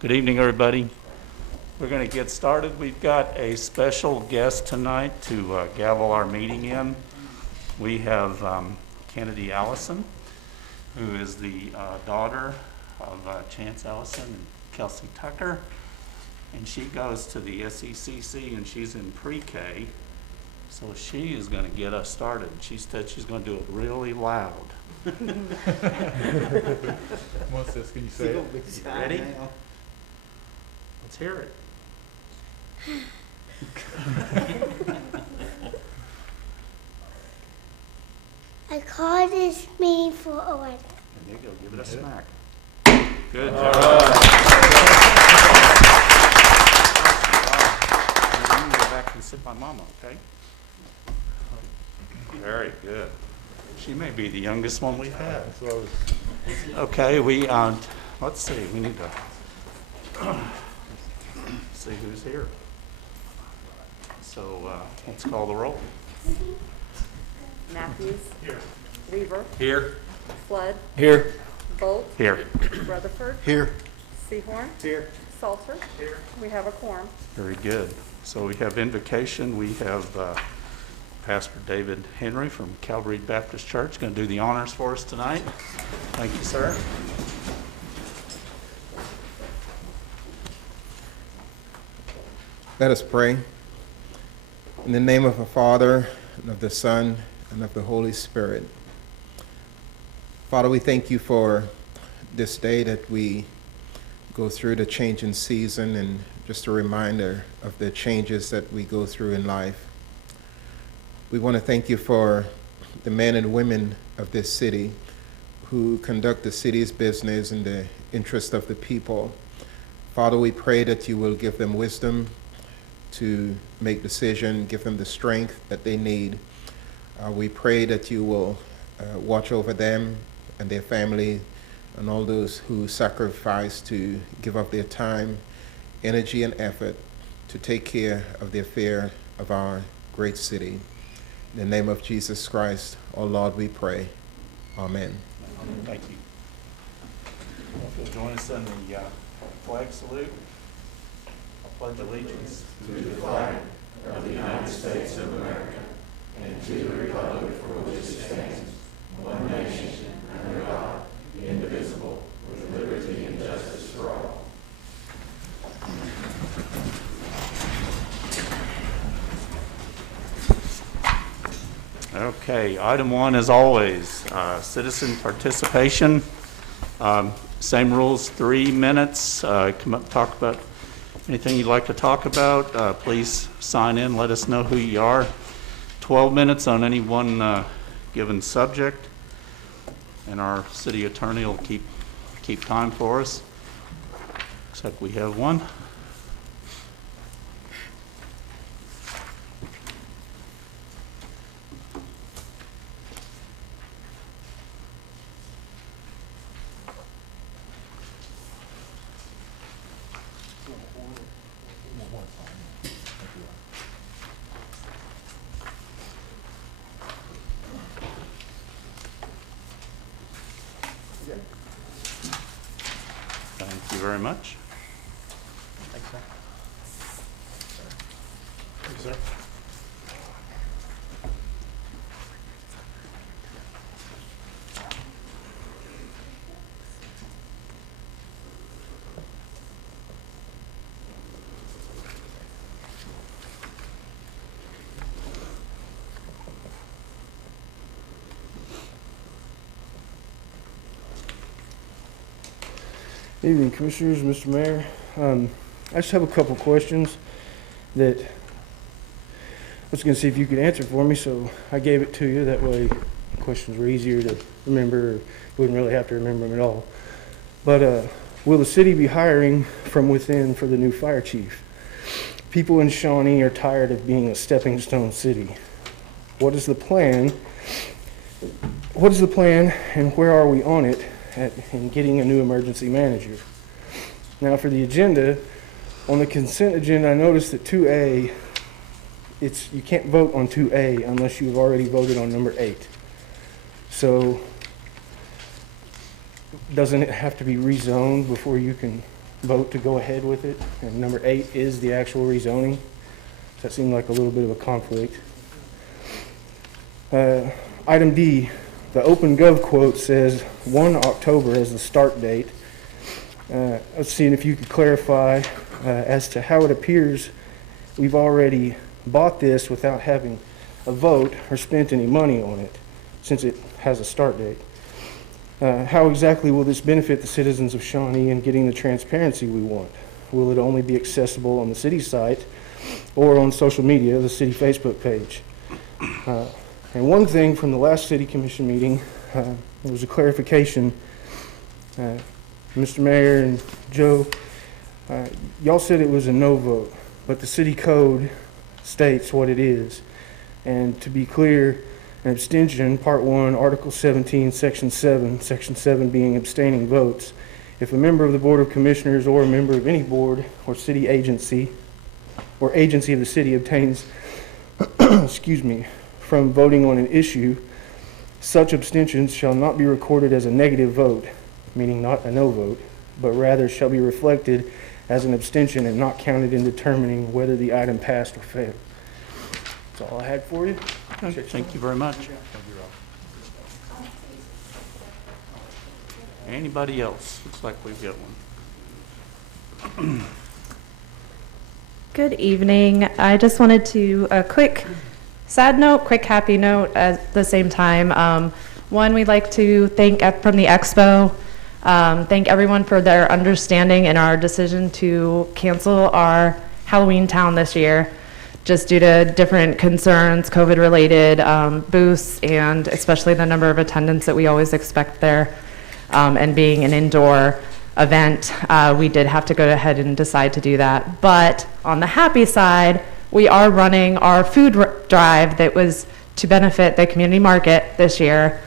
Good evening, everybody. We're going to get started. We've got a special guest tonight to gavel our meeting in. We have Kennedy Allison, who is the daughter of Chance Allison and Kelsey Tucker. And she goes to the SECC and she's in pre-K. So she is going to get us started. She said she's going to do it really loud. What's this? Can you say it? Ready? Let's hear it. I called this meeting for a wedding. There you go. Give it a smack. Good job. I'm going to go back and sit by Mama, okay? Very good. She may be the youngest one we've had. Okay, let's see. We need to see who's here. So let's call the roll. Matthews. Here. Weaver. Here. Flood. Here. Bolt. Here. Rutherford. Here. Seahorn. Here. Salter. Here. We have a quorum. Very good. So we have invocation. We have Pastor David Henry from Calvary Baptist Church going to do the honors for us tonight. Thank you, sir. Let us pray. In the name of the Father, and of the Son, and of the Holy Spirit. Father, we thank you for this day that we go through the changing season and just a reminder of the changes that we go through in life. We want to thank you for the men and women of this city who conduct the city's business in the interest of the people. Father, we pray that you will give them wisdom to make decisions, give them the strength that they need. We pray that you will watch over them and their family and all those who sacrifice to give up their time, energy, and effort to take care of the affair of our great city. In the name of Jesus Christ, our Lord, we pray. Amen. Thank you. If you'll join us in the flag salute. I pledge allegiance to the flag of the United States of America and to the republic for which it stands, one nation, under God, indivisible, with liberty and justice for all. Okay, item one, as always, citizen participation. Same rules, 3 minutes. Come up, talk about anything you'd like to talk about. Please sign in, let us know who you are. 12 minutes on any one given subject. And our city attorney will keep time for us. Looks like we have one. Thank you very much. Thanks, sir. Thank you, sir. Evening, Commissioners, Mr. Mayor. I just have a couple questions that I was going to see if you could answer for me, so I gave it to you. That way, questions were easier to remember. You wouldn't really have to remember them at all. But will the city be hiring from within for the new fire chief? People in Shawnee are tired of being a stepping stone city. What is the plan? What is the plan, and where are we on it in getting a new emergency manager? Now for the agenda, on the consent agenda, I noticed that 2A, you can't vote on 2A unless you've already voted on number 8. So doesn't it have to be rezoned before you can vote to go ahead with it, and number 8 is the actual rezoning. So that seemed like a little bit of a conflict. Item D, the OpenGov quote says 1 October as the start date. I was seeing if you could clarify as to how it appears we've already bought this without having a vote or spent any money on it, since it has a start date. How exactly will this benefit the citizens of Shawnee in getting the transparency we want? Will it only be accessible on the city site or on social media, the city Facebook page? And one thing from the last city commission meeting, there was a clarification. Mr. Mayor and Joe, y'all said it was a no vote, but the city code states what it is. And to be clear, an abstention, Part 1, Article 17, Section 7 being abstaining votes. If a member of the Board of Commissioners or a member of any board or city agency or agency of the city obtains, excuse me, from voting on an issue, such abstentions shall not be recorded as a negative vote, meaning not a no vote, but rather shall be reflected as an abstention and not counted in determining whether the item passed or failed. That's all I had for you. Okay, thank you very much. Anybody else? Looks like we've got one. Good evening. I just wanted to, a quick sad note, quick happy note at the same time. One, we'd like to thank from the Expo, thank everyone for their understanding in our decision to cancel our Halloween town this year, just due to different concerns, COVID-related booths, and especially the number of attendants that we always expect there, and being an indoor event, we did have to go ahead and decide to do that. But on the happy side, we are running our food drive that was to benefit the community market this year.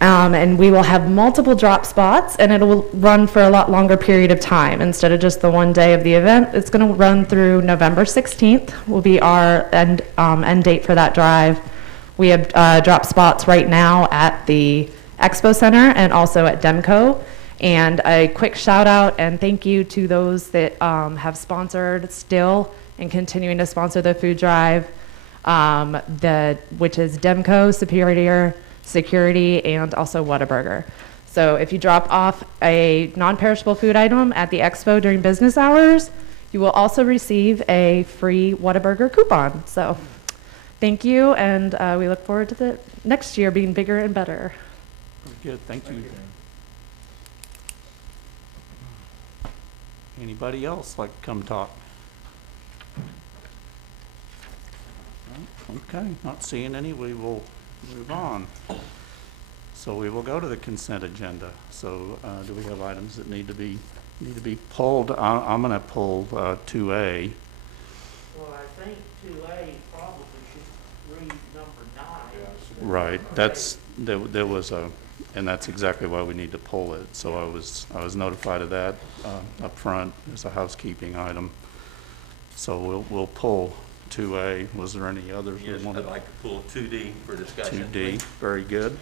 And we will have multiple drop spots, and it will run for a lot longer period of time. Instead of just the one day of the event, it's going to run through November 16th will be our end date for that drive. We have drop spots right now at the Expo Center and also at Demco. And a quick shout out and thank you to those that have sponsored still and continuing to sponsor the food drive, which is Demco, Superior Security, and also Whataburger. So if you drop off a non-perishable food item at the Expo during business hours, you will also receive a free Whataburger coupon. So thank you, and we look forward to the next year being bigger and better. Very good, thank you. Anybody else like to come talk? Okay, not seeing any, we will move on. So we will go to the consent agenda. So do we have items that need to be pulled? I'm going to pull 2A. Well, I think 2A probably should read number 9. Right, there was a, and that's exactly why we need to pull it. So I was notified of that up front as a housekeeping item. So we'll pull 2A. Was there any others? Yes, we wanted? I'd like to pull 2D for discussion. 2D, very good.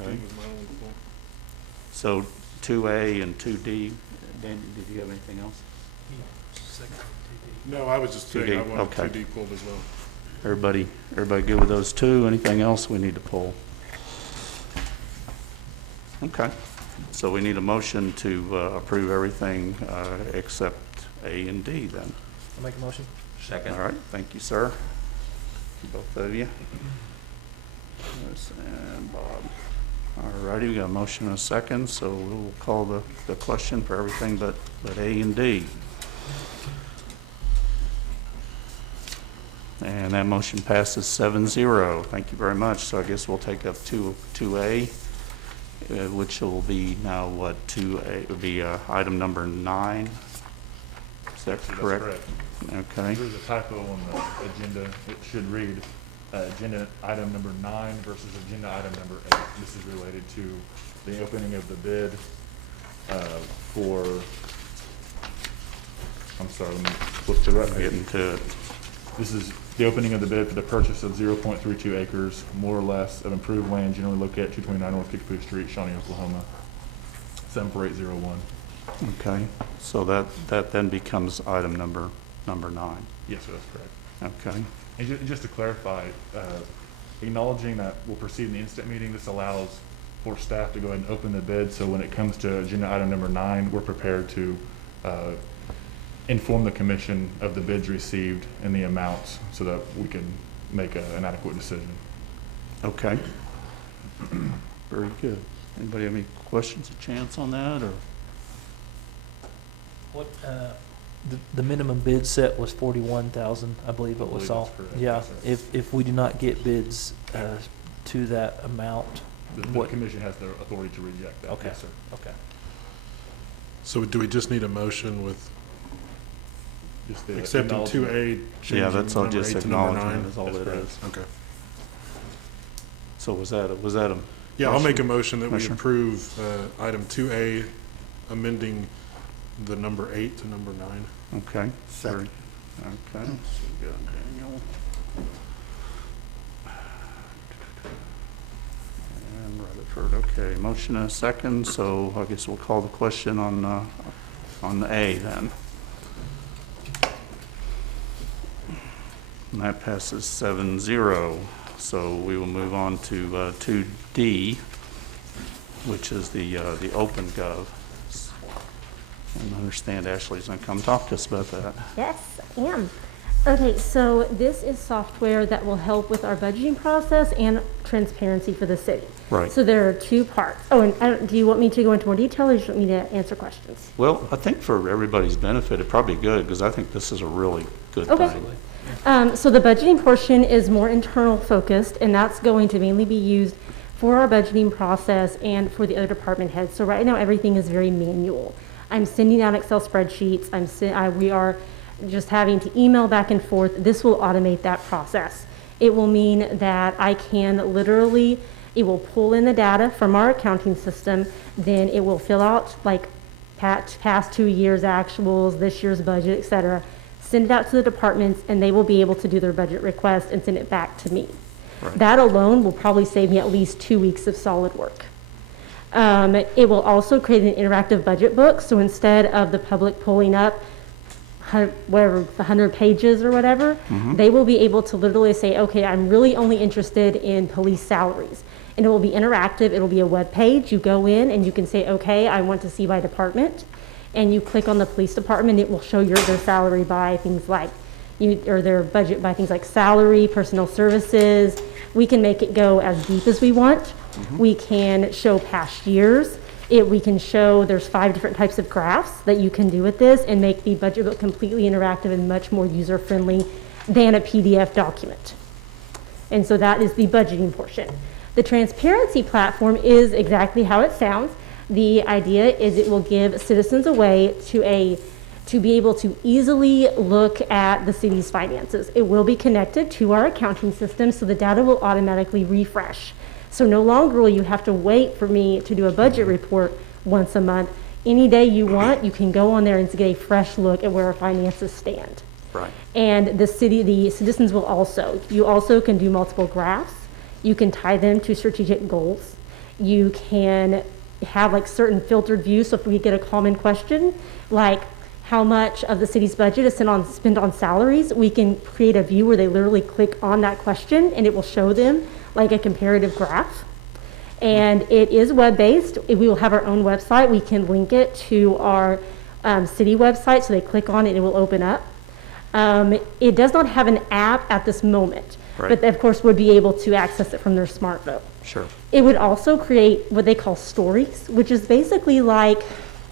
Okay. So 2A and 2D. Dan, did you have anything else? No, I was just saying 2D, I wanted okay. 2D pulled as well. Everybody good with those two? Anything else we need to pull? Okay. So we need a motion to approve everything except A and D then. I'll make a motion. Second. All right, thank you, sir. Both of you. Yes, and Bob. All righty, we got a motion and a second, so we'll call the question for everything but A and D. And that motion passes 7-0. Thank you very much. So I guess we'll take up 2A, which will be now what, 2A would be item number 9. Is that correct? That's correct. Okay. There's a typo on the agenda. It should read agenda item number 9 versus agenda item number 8. This is related to the opening of the bid for, I'm sorry, let me flip to the right. Getting to it. This is the opening of the bid for the purchase of 0.32 acres, more or less, of improved land generally located at 229 North Kickapoo Street, Shawnee, Oklahoma. 74801. Okay, so that then becomes item number 9. Yes, sir, that's correct. Okay, And just to clarify, acknowledging that we'll proceed in the instant meeting, this allows for staff to go ahead and open the bid, so when it comes to agenda item number 9, we're prepared to inform the commission of the bids received and the amounts so that we can make an adequate decision. okay. Very good. Anybody have any questions or chance on that, or? What, the minimum bid set was 41,000, I believe it was all. that's correct. Yeah, Yes, sir. if we do not get bids, to that amount, The what? commission has the authority to reject that. Okay. Yes, sir. Okay. So do we just need a motion with Just the accepting acknowledgement. 2A, Yeah, changing that's all, number just 8 to number acknowledgement 9? is all That's it correct. is. Okay. So was that a? Yeah, I'll make a motion that we Commissioner? approve item 2A, amending the number 8 to number 9. Okay. Second. Okay, so we got Daniel. And Rutherford, okay, motion and a second, so I guess we'll call the question on the A then. And that passes 7-0, so we will move on to 2D, which is the Open Gov. And I understand Ashley's gonna come talk to us about that. Yes, I am. Okay, so this is software that will help with our budgeting process and transparency for the city. Right. So there are 2 parts. Oh, and do you want me to go into more detail, or do you want me to answer questions? Well, I think for everybody's benefit, it'd probably be good, because I think this is a really good Okay. thing. So the budgeting portion is more internal focused, and that's going to mainly be used for our budgeting process and for the other department heads. So right now, everything is very manual. I'm sending out Excel spreadsheets. We are just having to email back and forth. This will automate that process. It will mean that I can literally, it will pull in the data from our accounting system, then it will fill out like past 2 years actuals, this year's budget, et cetera, send it out to the departments, and they will be able to do their budget request and send it back to me. Right. That alone will probably save me at least 2 weeks of solid work. It will also create an interactive budget book, so instead of the public pulling up whatever, 100 pages or whatever, they will be able to literally say, okay, I'm really only interested in police salaries. And it will be interactive. It'll be a web page. You go in and you can say, okay, I want to see by department. And you click on the police department, it will show their salary by things like, or their budget by things like salary, personnel services. We can make it go as deep as we want. We can show past years. We can show, there's 5 different types of graphs that you can do with this and make the budget book completely interactive and much more user-friendly than a PDF document. And so that is the budgeting portion. The transparency platform is exactly how it sounds. The idea is it will give citizens a way to be able to easily look at the city's finances. It will be connected to our accounting system, so the data will automatically refresh. So no longer will you have to wait for me to do a budget report once a month. Any day you want, you can go on there and get a fresh look at where our finances stand. Right. And the citizens will also, you also can do multiple graphs. You can tie them to strategic goals. You can have like certain filtered views. So if we get a common question, like how much of the city's budget is spent on salaries, we can create a view where they literally click on that question and it will show them like a comparative graph. And it is web-based. We will have our own website. We can link it to our city website, so they click on it and it will open up. It does not have an app at this moment, Right. but they, of course, would be able to access it from their smartphone. Sure. It would also create what they call stories, which is basically like,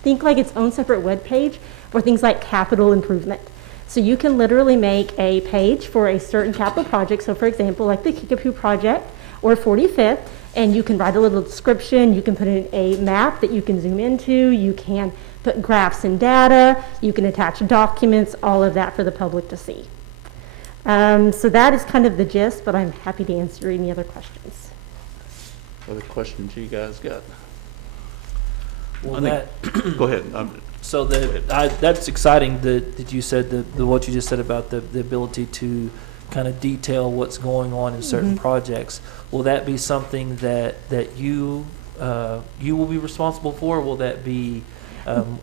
think like its own separate web page for things like capital improvement. So you can literally make a page for a certain capital project. So for example, like the Kickapoo project or 45th, and you can write a little description. You can put in a map that you can zoom into. You can put graphs and data. You can attach documents, all of that for the public to see. So that is kind of the gist, but I'm happy to answer any other questions. Other questions you guys got? Well, I think- Go ahead. So that's exciting that you said what you just said about the ability to kind of detail what's going on in certain projects. Will that be something that you you will be responsible for? Will that be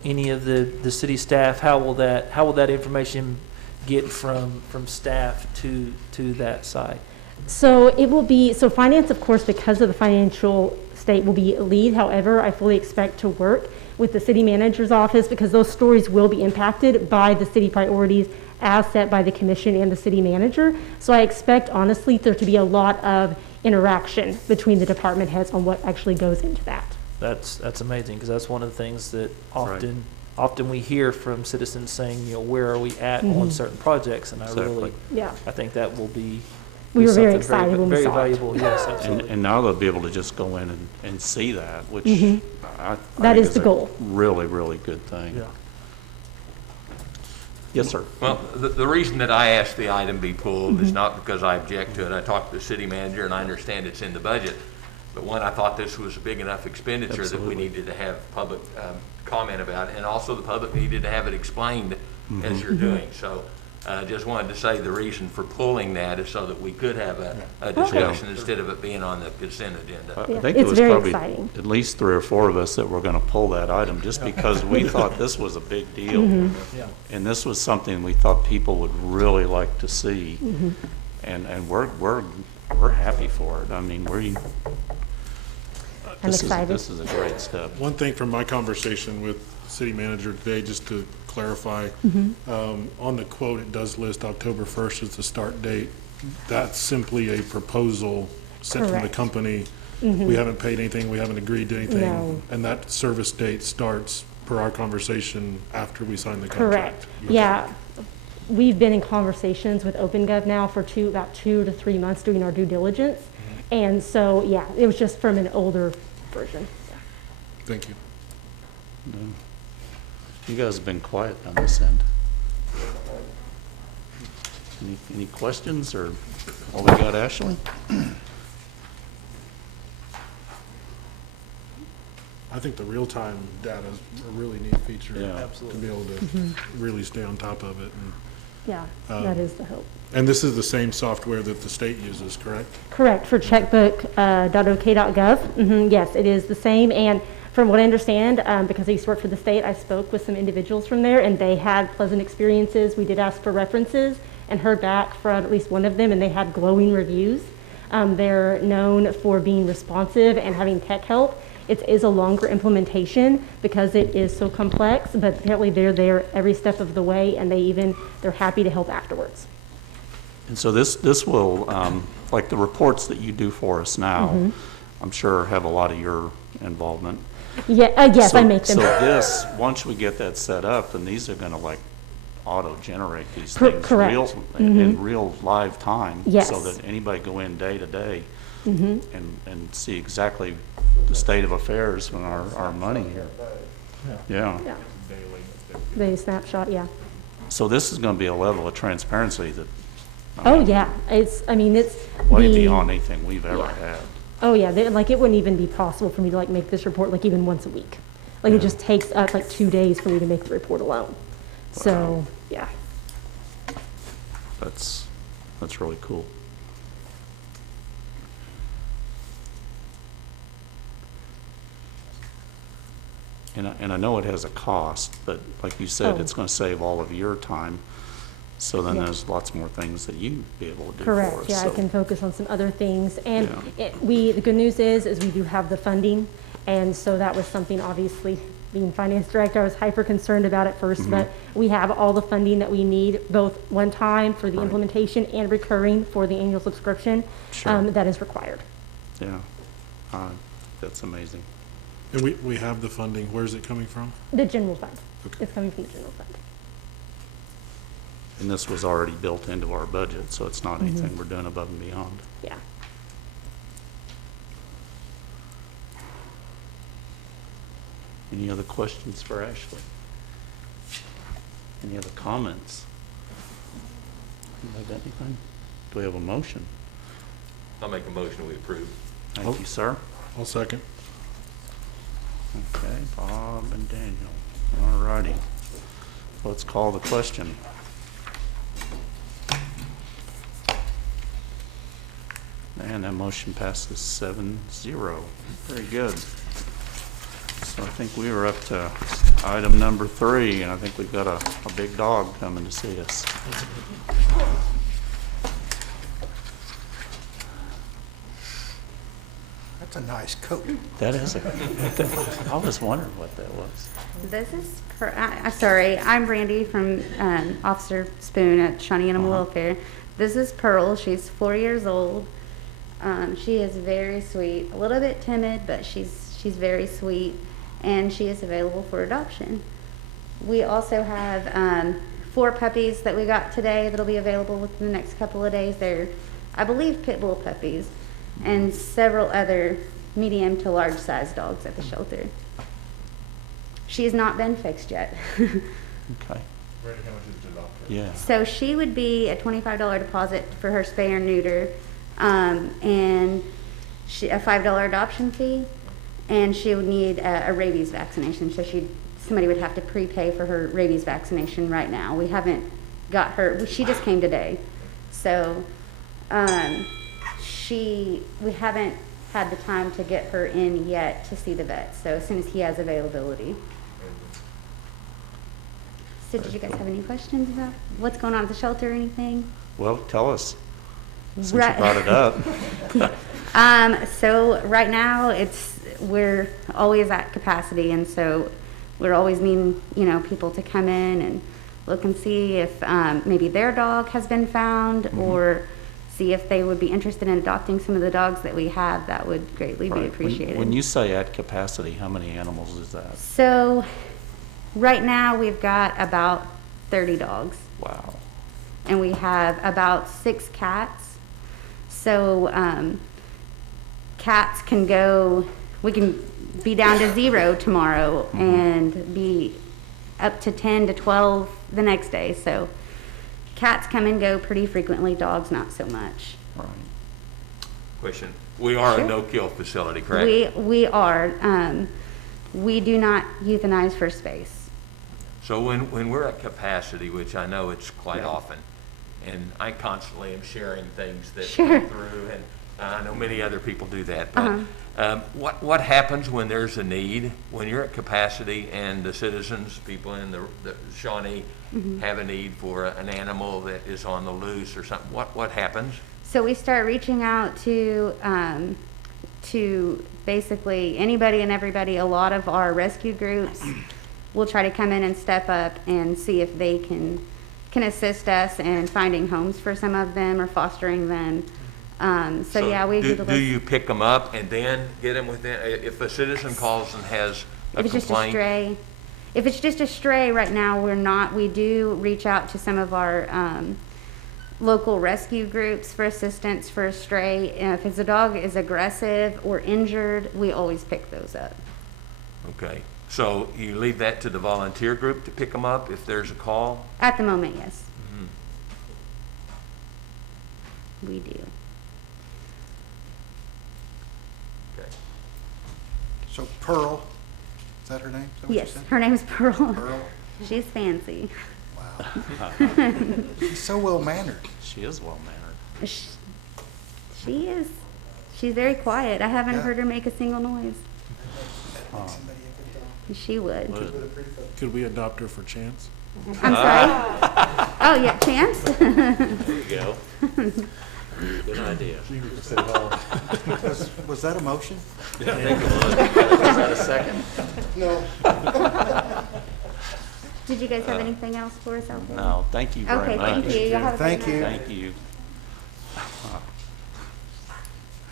any of the city staff? How will that information get from staff to that site? So it will be, so finance, of course, because of the financial state, will be lead. However, I fully expect to work with the city manager's office because those stories will be impacted by the city priorities as set by the commission and the city manager. So I expect, honestly, there to be a lot of interaction between the department heads on what actually goes into that. That's amazing, because that's one of the things that often we hear from citizens saying, where are we at on certain projects? And I think that will be we were very something excited when we very saw valuable. it. Yes, absolutely. And now they'll be able to just go in and see that, which I That think is the a goal. really, really good thing. Yeah. Yes, sir. Well, the reason that I asked the item be pulled is not because I object to it. I talked to the city manager, and I understand it's in the budget. But one, I thought this was a big enough expenditure that we needed to have public comment about it, and also the public needed to have it explained as you're doing. So I just wanted to say the reason for pulling that is so that we could have a discussion instead of it being on the consent agenda. I think it was probably at least 3 or 4 of us that were going to pull that item just because we thought this was a big deal. And this was something we thought people would really like to see. And we're happy for it. I mean, I'm excited. This is a great step. One thing from my conversation with city manager today, just to clarify, on the quote, it does list October 1st as the start date. That's simply a proposal sent from the company. We haven't paid anything, we haven't agreed to anything. No. And that service date starts, per our conversation, after we sign the contract. Correct. Yeah. We've been in conversations with OpenGov now for about 2 to 3 months doing our due diligence. And so, yeah, it was just from an older version. Thank you. You guys have been quiet on this end. Any questions, or all we got, Ashley? I think the real-time data is a really neat feature. Yeah. Absolutely. To be able to really stay on top of it. And, Yeah, that is the hope. and this is the same software that the state uses, correct? Correct, for checkbook.ok.gov. Yes, it is the same. And from what I understand, because I used to work for the state, I spoke with some individuals from there, and they had pleasant experiences. We did ask for references and heard back from at least one of them, and they had glowing reviews. They're known for being responsive and having tech help. It is a longer implementation because it is so complex, but apparently they're there every step of the way, and they're happy to help afterwards. And so this will, like the reports that you do for us now, I'm sure have a lot of your involvement. Yeah, yes, I make them. So this, once we get that set up, then these are going to like auto-generate these things in real live time. Yes. So that anybody go in day to day and see exactly the state of affairs on our money here. Yeah. The snapshot, yeah. So this is going to be a level of transparency that Yeah, it's way beyond anything we've ever had. Oh yeah, it wouldn't even be possible for me to make this report even once a week. It just takes 2 days for me to make the report alone. So, yeah. That's really cool. And I know it has a cost, but like you said, it's going to save all of your time. So then there's lots more things that you'd be able to do for us. Correct, yeah, So. I can focus on some other things. And the good news is we do have the funding. And so that was something, obviously, being finance director, I was hyper concerned about at first, but we have all the funding that we need, both one time for the implementation and recurring for the annual subscription that is required. Yeah, that's amazing. And we have the funding. Where's it coming from? The general fund. Okay. It's coming from the general fund. And this was already built into our budget, so it's not anything we're doing above and beyond. Yeah. Any other questions for Ashley? Any other comments? Anybody got anything? Do we have a motion? I'll make a motion we approve. Thank you, sir. I'll second. Okay, Bob and Daniel. All righty. Let's call the question. And that motion passes 7-0. Very good. So I think we are up to item number 3, and I think we've got a big dog coming to see us. That's a nice coat. That is I was wondering what that was. This is, sorry, I'm Brandy from Officer Spoon at Shawnee Animal Welfare. This is Pearl. She's 4 years old. She is very sweet, a little bit timid, but she's very sweet, and she is available for adoption. We also have 4 puppies that we got today that'll be available within the next couple of days. They're, I believe, pit bull puppies, and several other medium to large size dogs at the shelter. She has not been fixed yet. Okay. Randy, how much is it to adopt her? Yeah. So she would be a $25 deposit for her spay or neuter, and a $5 adoption fee, and she would need a rabies vaccination. So somebody would have to prepay for her rabies vaccination right now. We haven't got her. She just came today, so we haven't had the time to get her in yet to see the vet. So as soon as he has availability. So did you guys have any questions about what's going on at the shelter or anything? Well, tell us, since Right. you brought it up. So right now we're always at capacity, and so we're always needing, people to come in and look and see if maybe their dog has been found, or see if they would be interested in adopting some of the dogs that we have. That would greatly be Right. appreciated. When you say at capacity, how many animals is that? So right now we've got about 30 dogs. Wow. And we have about 6 cats. So cats can go, we can be down to 0 tomorrow and be up to 10 to 12 the next day. So cats come and go pretty frequently, dogs not so much. Right. Question. We are Sure. a no-kill facility, correct? We are. We do not euthanize for space. So when we're at capacity, which I know it's quite often, and I constantly am sharing things that Sure. come through, and I know many other people do that, but what happens when there's a need, when you're at capacity and the citizens, people in the Shawnee have a need for an animal that is on the loose or something, what happens? So we start reaching out to basically anybody and everybody. A lot of our rescue groups will try to come in and step up and see if they can assist us in finding homes for some of them or fostering them. So yeah, we do the Do you pick them up and then get them within, if a citizen calls and has a if it's just a complaint? stray. If it's just a stray right now, we do reach out to some of our local rescue groups for assistance for a stray. And if a dog is aggressive or injured, we always pick those up. Okay, so you leave that to the volunteer group to pick them up if there's a call? At the moment, yes. We do. Okay. So Pearl, is that her name? Is that what you Yes, said? her name is Pearl. Pearl? She's fancy. Wow. She's so well-mannered. She is well-mannered. She is. She's very quiet. I haven't Yeah. heard her make a single noise. She would. Could we adopt her for Chance? I'm sorry. Oh, yeah, Chance? There you go. Good idea. Was that a motion? I think it was. Was that a second? No. Did you guys have anything else for us out there? No, thank you very Okay, much. thank you. Y'all have a Thank good you. night. Thank you.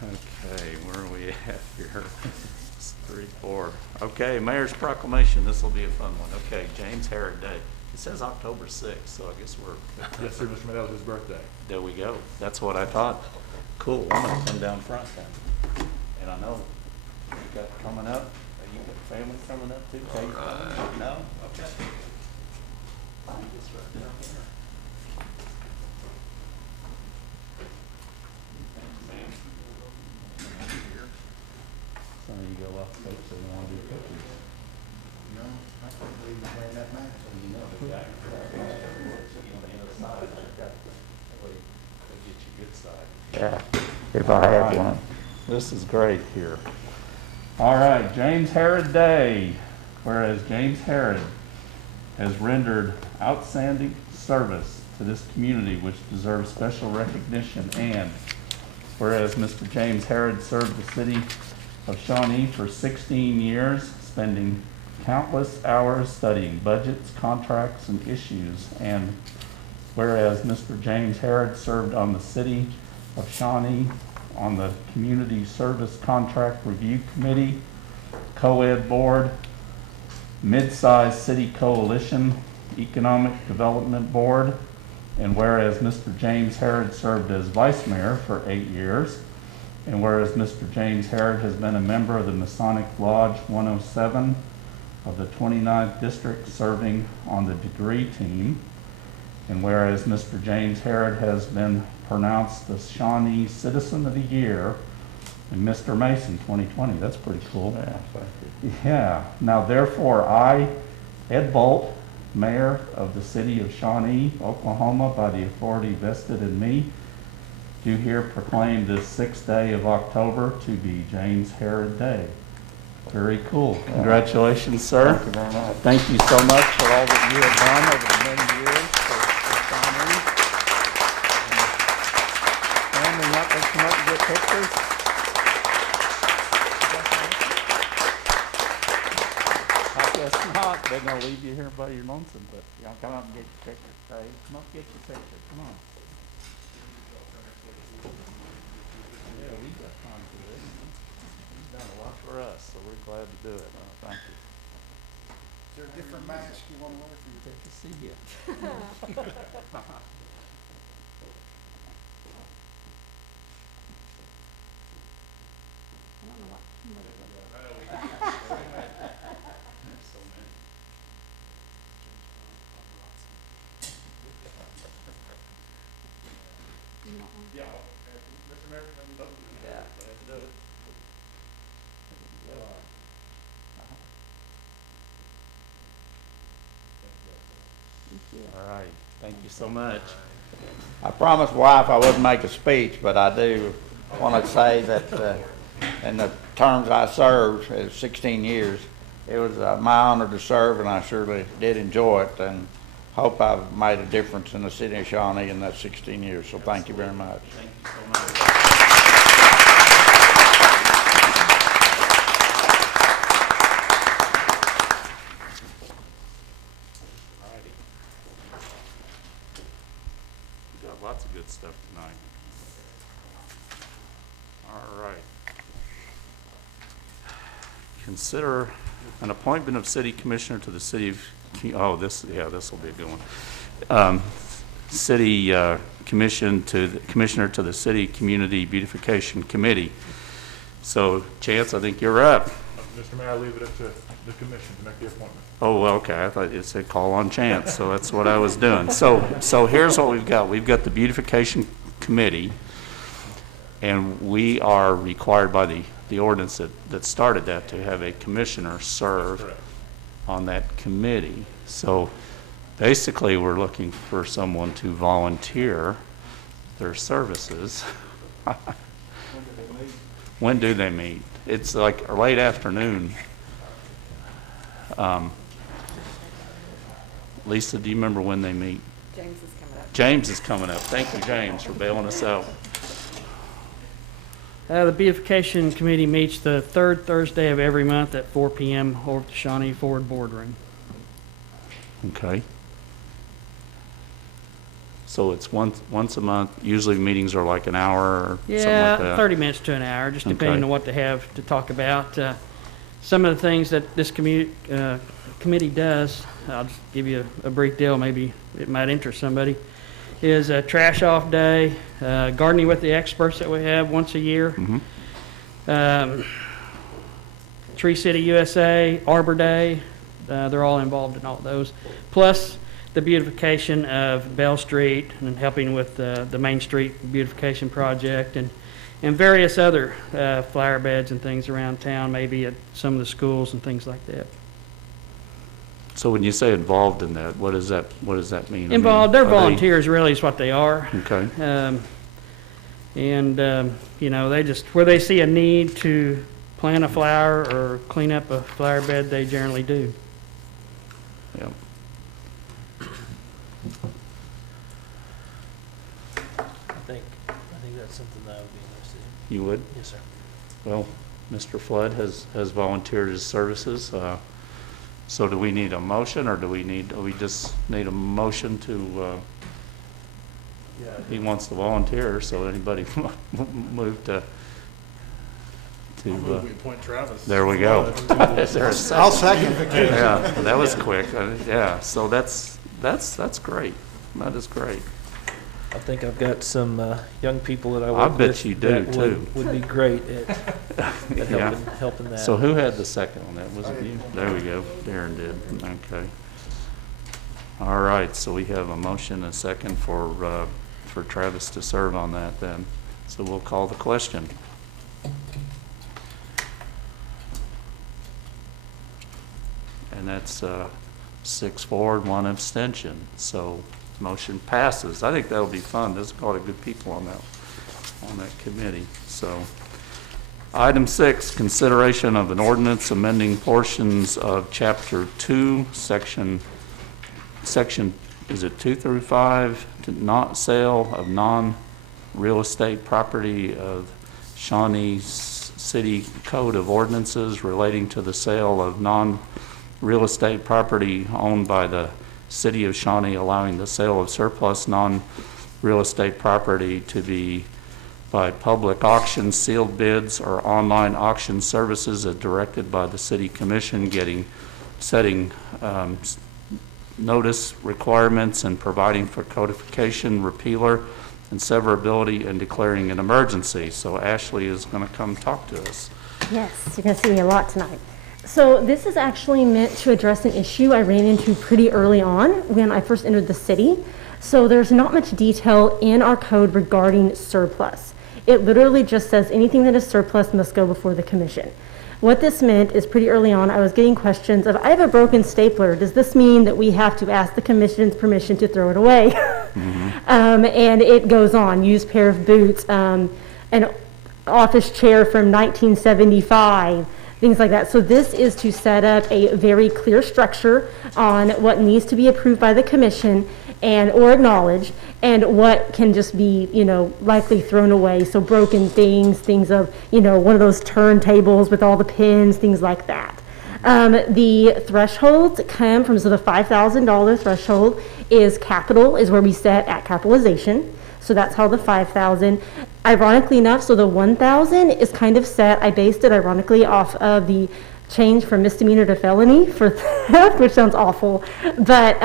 Okay, where are we at here? It's 3, 4. Okay, Mayor's Proclamation. This will be a fun one. Okay, James Herod Day. It says October 6th, so I guess we're... Yes, sir, Mr. Mayor, that was his birthday. There we go. That's what I thought. Cool. I'm gonna come down front then. And I know you got coming up. You got family coming up too? Kate? No? Okay. I'm just right down here. So you go up, folks, so you want to do cookies. No, I can't believe you're wearing that mask. You know, the guy on the other side, they've got, they get you good side. Yeah, if I had one. This is great here. All right, James Herod Day. Whereas James Herod has rendered outstanding service to this community which deserves special recognition, and whereas Mr. James Herod served the city of Shawnee for 16 years, spending countless hours studying budgets, contracts, and issues, and whereas Mr. James Herod served on the city of Shawnee on the Community Service Contract Review Committee, Co-Ed Board, Mid-Size City Coalition, Economic Development Board, and whereas Mr. James Herod served as Vice Mayor for 8 years, and whereas Mr. James Herod has been a member of the Masonic Lodge 107 of the 29th District, serving on the degree team, and whereas Mr. James Herod has been pronounced the Shawnee Citizen of the Year in Mr. Mason 2020. That's pretty cool. Yeah, thank you. Yeah. Now therefore I, Ed Bolt, Mayor of the City of Shawnee, Oklahoma, by the authority vested in me, do here proclaim this 6th day of October to be James Herod Day. Very cool. Congratulations, sir. Thank you very much. Thank you so much for all that you have done over the many years for Shawnee. Family, not going to come up and get pictures? I guess not. They're going to leave you here by your lonesome, but y'all come up and get your picture. Hey, come up and get your picture. Come on. Yeah, we got time for this. He's done a lot for us, so we're glad to do it. Thank you. Is there a different mask you want to wear for your Good to see you. All right, thank you so much. I promised wife I wouldn't make a speech, but I do want to say that in the terms I served, 16 years, it was my honor to serve, and I surely did enjoy it, and hope I've made a difference in the city of Shawnee in that 16 years. So thank you very much. Thank you so much. Alrighty. We got lots of good stuff tonight. All right. Consider an appointment of city commissioner to the city of, this will be a good one. City commissioner to the City Community Beautification Committee. So, Chance, I think you're up. Mr. Mayor, I leave it up to the commission to make the appointment. Oh, well, okay, I thought it said call on Chance, so that's what I was doing. So here's what we've got. We've got the Beautification Committee, and we are required by the ordinance that started that to have a commissioner serve on that committee. So basically, we're looking for someone to volunteer their services. When do they meet? It's like a late afternoon. Lisa, do you remember when they meet? James is coming up. James is coming up. Thank you, James, for bailing us out. The Beautification Committee meets the third Thursday of every month at 4 p.m. over at the Shawnee Ford Boardroom. Okay. So it's once a month. Usually meetings are like an hour or something like that. Yeah, 30 minutes to an hour, just depending Okay. on what they have to talk about. Some of the things that this committee does, I'll just give you a brief deal, maybe it might interest somebody, is a trash off day, gardening with the experts that we have once a year, Tree City USA, Arbor Day, they're all involved in all those. Plus the beautification of Bell Street and helping with the Main Street beautification project and various other flower beds and things around town, maybe at some of the schools and things like that. So when you say involved in that, what does that mean? Involved, they're are volunteers really is what they are. Okay. You know, they just, where they see a need to plant a flower or clean up a flower bed, they generally do. Yep. I think that's something that I would be interested in. You would? Yes, sir. Well, Mr. Flood has volunteered his services. So do we need a motion, or do we just need a motion to, he wants to volunteer, so anybody move to, I'll move we appoint Travis. there we go. Is there a second? I'll second. Yeah, that was quick. Yeah, so that's great. That is great. I think I've got some young people that I I work with. bet you do, that too. would be great at Yeah. helping that. So who had the second on that? Was it you? There we go. Darren did. Okay. All right, so we have a motion and a second for Travis to serve on that then. So we'll call the question. And that's 6 for, 1 abstention. So motion passes. I think that'll be fun. There's a lot of good people on that committee. So item 6, consideration of an ordinance amending portions of Chapter 2, Section, is it 2 through 5, to not sale of non-real estate property of Shawnee City Code of Ordinances relating to the sale of non-real estate property owned by the City of Shawnee, allowing the sale of surplus non-real estate property to be by public auction, sealed bids, or online auction services as directed by the City Commission, setting notice requirements and providing for codification, repealer, and severability, and declaring an emergency. So Ashley is going to come talk to us. Yes, you're going to see me a lot tonight. So this is actually meant to address an issue I ran into pretty early on when I first entered the city. So there's not much detail in our code regarding surplus. It literally just says anything that is surplus must go before the commission. What this meant is pretty early on I was getting questions of, I have a broken stapler. Does this mean that we have to ask the commission's permission to throw it away? And it goes on, used pair of boots, an office chair from 1975, things like that. So this is to set up a very clear structure on what needs to be approved by the commission or acknowledged, and what can just be, likely thrown away. So broken things of, one of those turntables with all the pins, things like that. The thresholds come from, so the $5,000 threshold is where we set at capitalization. So that's how the 5,000. Ironically enough, so the 1,000 is kind of set. I based it ironically off of the change from misdemeanor to felony for theft, which sounds awful. But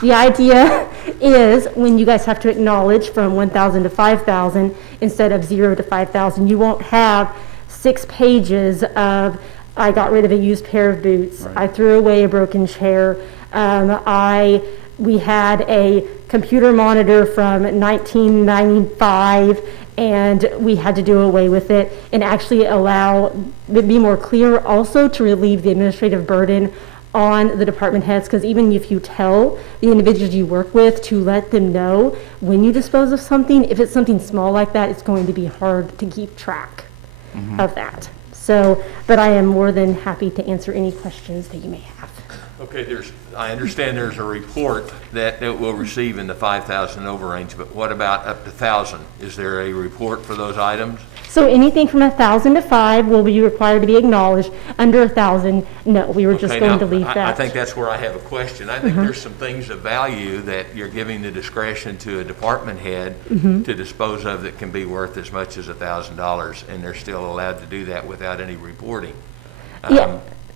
the idea is when you guys have to acknowledge from 1,000 to 5,000 instead of 0 to 5,000, you won't have 6 pages of I got rid of a used pair of boots. Right. I threw away a broken chair. We had a computer monitor from 1995, and we had to do away with it and actually be more clear also to relieve the administrative burden on the department heads, because even if you tell the individuals you work with to let them know when you dispose of something, if it's something small like that, it's going to be hard to keep track of that. So, but I am more than happy to answer any questions that you may have. Okay, I understand there's a report that it will receive in the 5,000 overrange, but what about up to 1,000? Is there a report for those items? So anything from 1,000 to 5 will be required to be acknowledged. Under 1,000, no, we were just going to leave that. I think that's where I have a question. I think there's some things of value that you're giving the discretion to a department head to dispose of that can be worth as much as $1,000, and they're still allowed to do that without any reporting.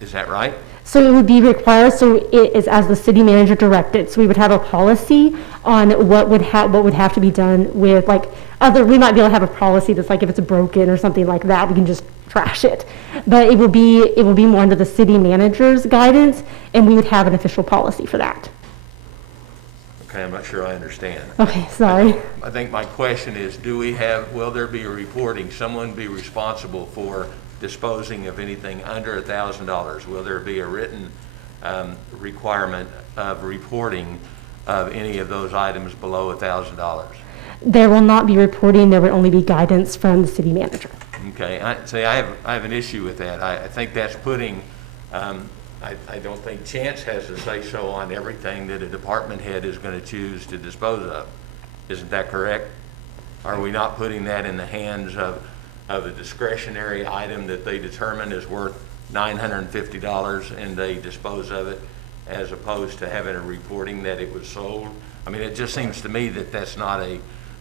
Is that right? So it would be required, so it is as the city manager directed. So we would have a policy on what would have to be done with, we might be able to have a policy that's like if it's broken or something like that, we can just trash it. But it will be more under the city manager's guidance, and we would have an official policy for that. Okay, I'm not sure I understand. Okay, sorry. I think my question is, will there be a reporting, someone be responsible for disposing of anything under $1,000? Will there be a written requirement of reporting of any of those items below $1,000? There will not be reporting. There would only be guidance from the city manager. Okay, I have an issue with that. I think that's putting, I don't think Chance has to say so on everything that a department head is going to choose to dispose of. Isn't that correct? Are we not putting that in the hands of a discretionary item that they determine is worth $950 and they dispose of it, as opposed to having a reporting that it was sold? I mean, it just seems to me that that's not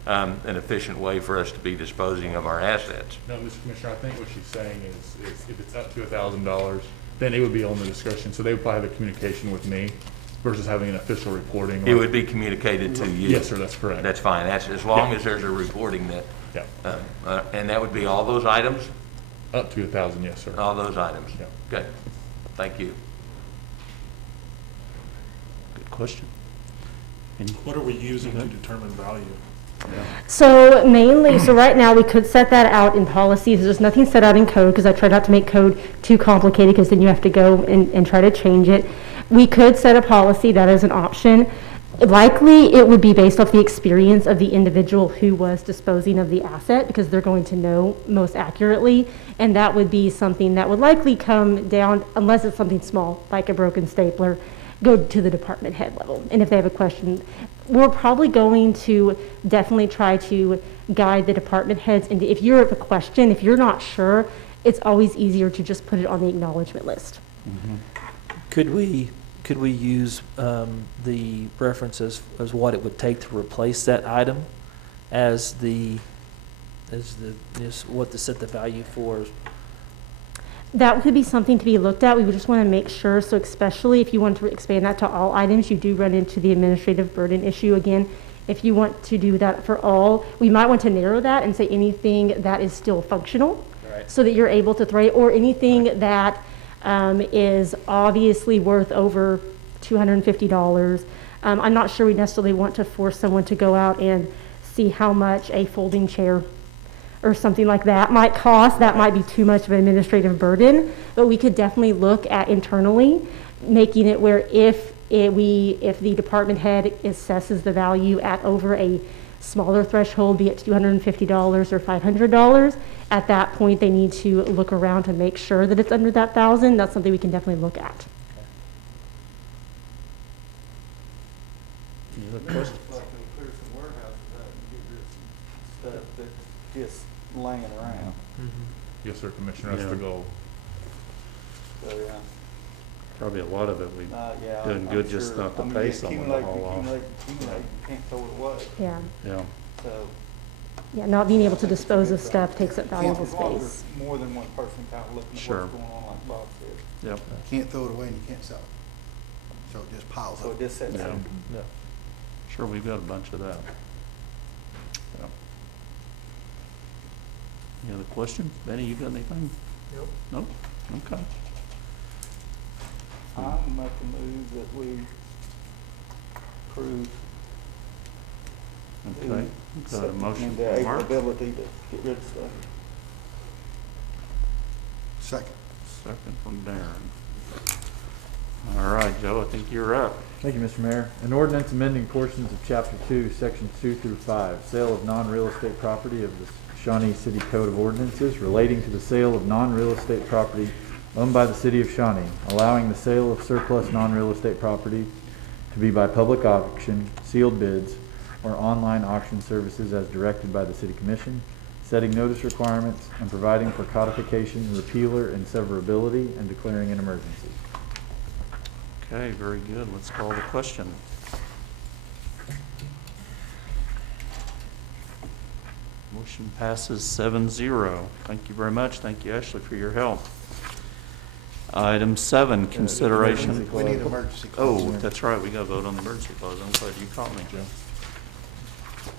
an efficient way for us to be disposing of our assets. No, Mr. Commissioner, I think what she's saying is if it's up to $1,000, then it would be on the discretion. So they would probably have a communication with me versus having an official reporting. It would be communicated to you? Yes, sir, that's correct. That's fine. That's as long as there's a reporting that, Yeah. And that would be all those items? Up to 1,000, yes, sir. All those items? Yeah. Okay, thank you. Good question. What are we using to determine value? So mainly, so right now, we could set that out in policies. There's nothing set out in code, because I try not to make code too complicated, because then you have to go and try to change it. We could set a policy, that is an option. Likely, it would be based off the experience of the individual who was disposing of the asset, because they're going to know most accurately, and that would be something that would likely come down, unless it's something small, like a broken stapler, go to the department head level. And if they have a question, we're probably going to definitely try to guide the department heads. And if you have a question, if you're not sure, it's always easier to just put it on the acknowledgement list. Could we use the reference as what it would take to replace that item as what to set the value for? That could be something to be looked at. We would just want to make sure, so especially if you want to expand that to all items, you do run into the administrative burden issue again. If you want to do that for all, we might want to narrow that and say anything that is still functional, Right. so that you're able to throw it, or anything that is obviously worth over $250. I'm not sure we necessarily want to force someone to go out and see how much a folding chair or something like that might cost. That might be too much of an administrative burden, but we could definitely look at internally making it where if the department head assesses the value at over a smaller threshold, be it $250 or $500, at that point they need to look around to make sure that it's under that 1,000. That's something we can definitely look at. Any other questions? Like clear some warehouses out and get rid of some stuff that's just laying around. Yes, sir, Commissioner, that's the goal. So, yeah. Probably a lot of it we Yeah, doing I'm good just sure. not to I mean, pay you someone to haul off. accumulate, you can't throw it away. Yeah. Yeah. So. Yeah, not being able to dispose of stuff takes up valuable As long as space. there's more than one person kind of looking at Sure. what's going on, like Bob said. Yep. You can't throw it away and you can't sell it. So it just piles up. So it just sits Yeah. there. Sure, we've got a bunch of that. Yeah. Any other questions? Benny, you got anything? Nope. Nope? Okay. I make a move that we approve Okay. Got a motion the from Mark, ability to get rid of stuff. Second. second from Darren. All right, Joe, I think you're up. Thank you, Mr. Mayor. An ordinance amending portions of Chapter 2, Sections 2 through 5, sale of non-real estate property of the Shawnee City Code of Ordinances relating to the sale of non-real estate property owned by the City of Shawnee, allowing the sale of surplus non-real estate property to be by public auction, sealed bids, or online auction services as directed by the City Commission, setting notice requirements, and providing for codification, repealer, and severability, and declaring an emergency. Okay, very good. Let's call the question. Motion passes 7-0. Thank you very much. Thank you, Ashley, for your help. Item 7, consideration. We need emergency Oh, clause. that's right. We got to vote on the emergency clause. I'm glad you caught me, Joe.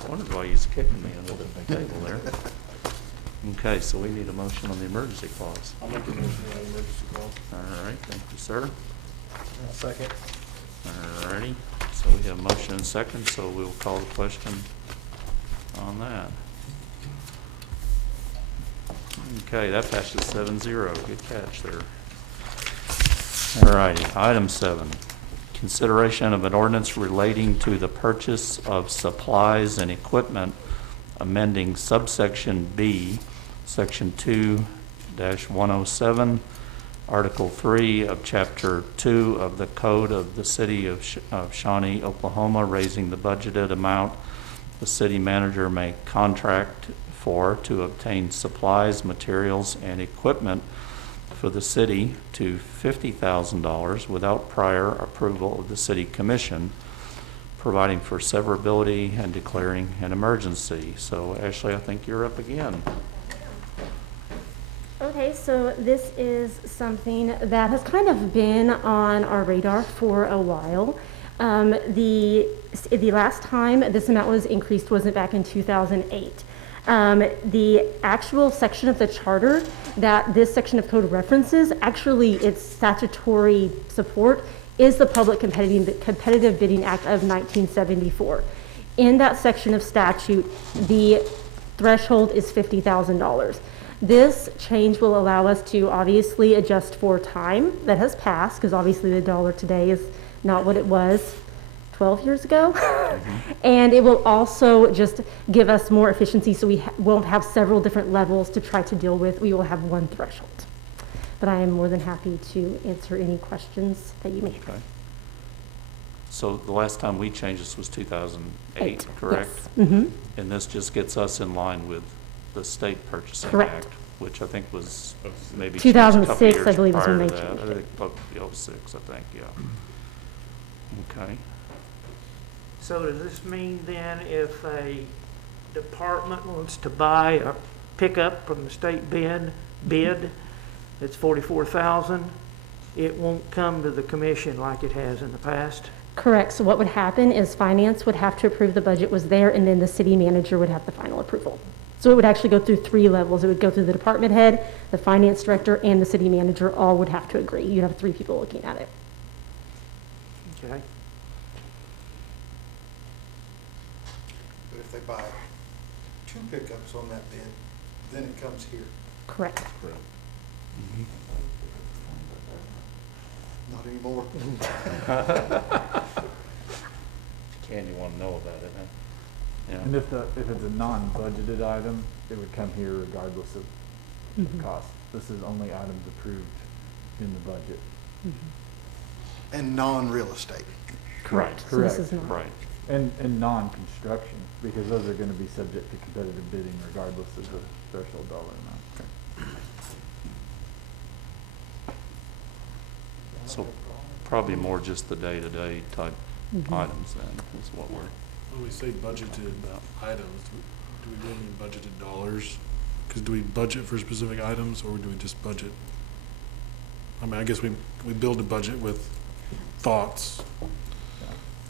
I wondered why you was kicking me under the table there. Okay, so we need a motion on the emergency clause. I'll make a motion on the emergency clause. All right, thank you, sir. Second. All righty, so we have a motion and second, so we'll call the question on that. Okay, that passes 7-0. Good catch there. All righty, item 7. Consideration of an ordinance relating to the purchase of supplies and equipment, amending subsection B Section 2-107, Article 3 of Chapter 2 of the Code of the City of Shawnee, Oklahoma, raising the budgeted amount the city manager may contract for to obtain supplies, materials, and equipment for the city to $50,000 without prior approval of the city commission, providing for severability and declaring an emergency. So Ashley, I think you're up again. Okay, so this is something that has kind of been on our radar for a while. The last time this amount was increased wasn't back in 2008. The actual section of the charter that this section of code references, actually its statutory support is the Public Competitive Bidding Act of 1974. In that section of statute, the threshold is $50,000. This change will allow us to obviously adjust for time that has passed, because obviously the dollar today is not what it was 12 years ago. And it will also just give us more efficiency, so we won't have several different levels to try to deal with. We will have one threshold. But I am more than happy to answer any questions that you may have. Okay. So the last time we changed this was 2008, correct? Yes. And this just gets us in line with the State Purchasing Correct. Act, which I think was maybe 2006, changed a couple I believe, is years when prior they to that. changed it. I think 06, I think, yeah. Okay. So does this mean then if a department wants to buy a pickup from the state bid, it's $44,000, it won't come to the commission like it has in the past? Correct. So what would happen is finance would have to approve the budget was there, and then the city manager would have the final approval. So it would actually go through 3 levels. It would go through the department head, the finance director, and the city manager all would have to agree. You'd have 3 people looking at it. Okay. But if they buy 2 pickups on that bid, then it comes here. Correct. Correct. Not anymore. Candy want to know about it, huh? Yeah. And if it's a non-budgeted item, it would come here regardless of the cost. This is only items approved in the budget. And non-real estate. Correct. So Correct. this is not. Right. And non-construction, because those are going to be subject to competitive bidding regardless of the threshold dollar amount. So probably more just the day-to-day type items then is what we're. When we say budgeted items, do we really mean budgeted dollars? Because do we budget for specific items, or do we just budget? I mean, I guess we build a budget with thoughts.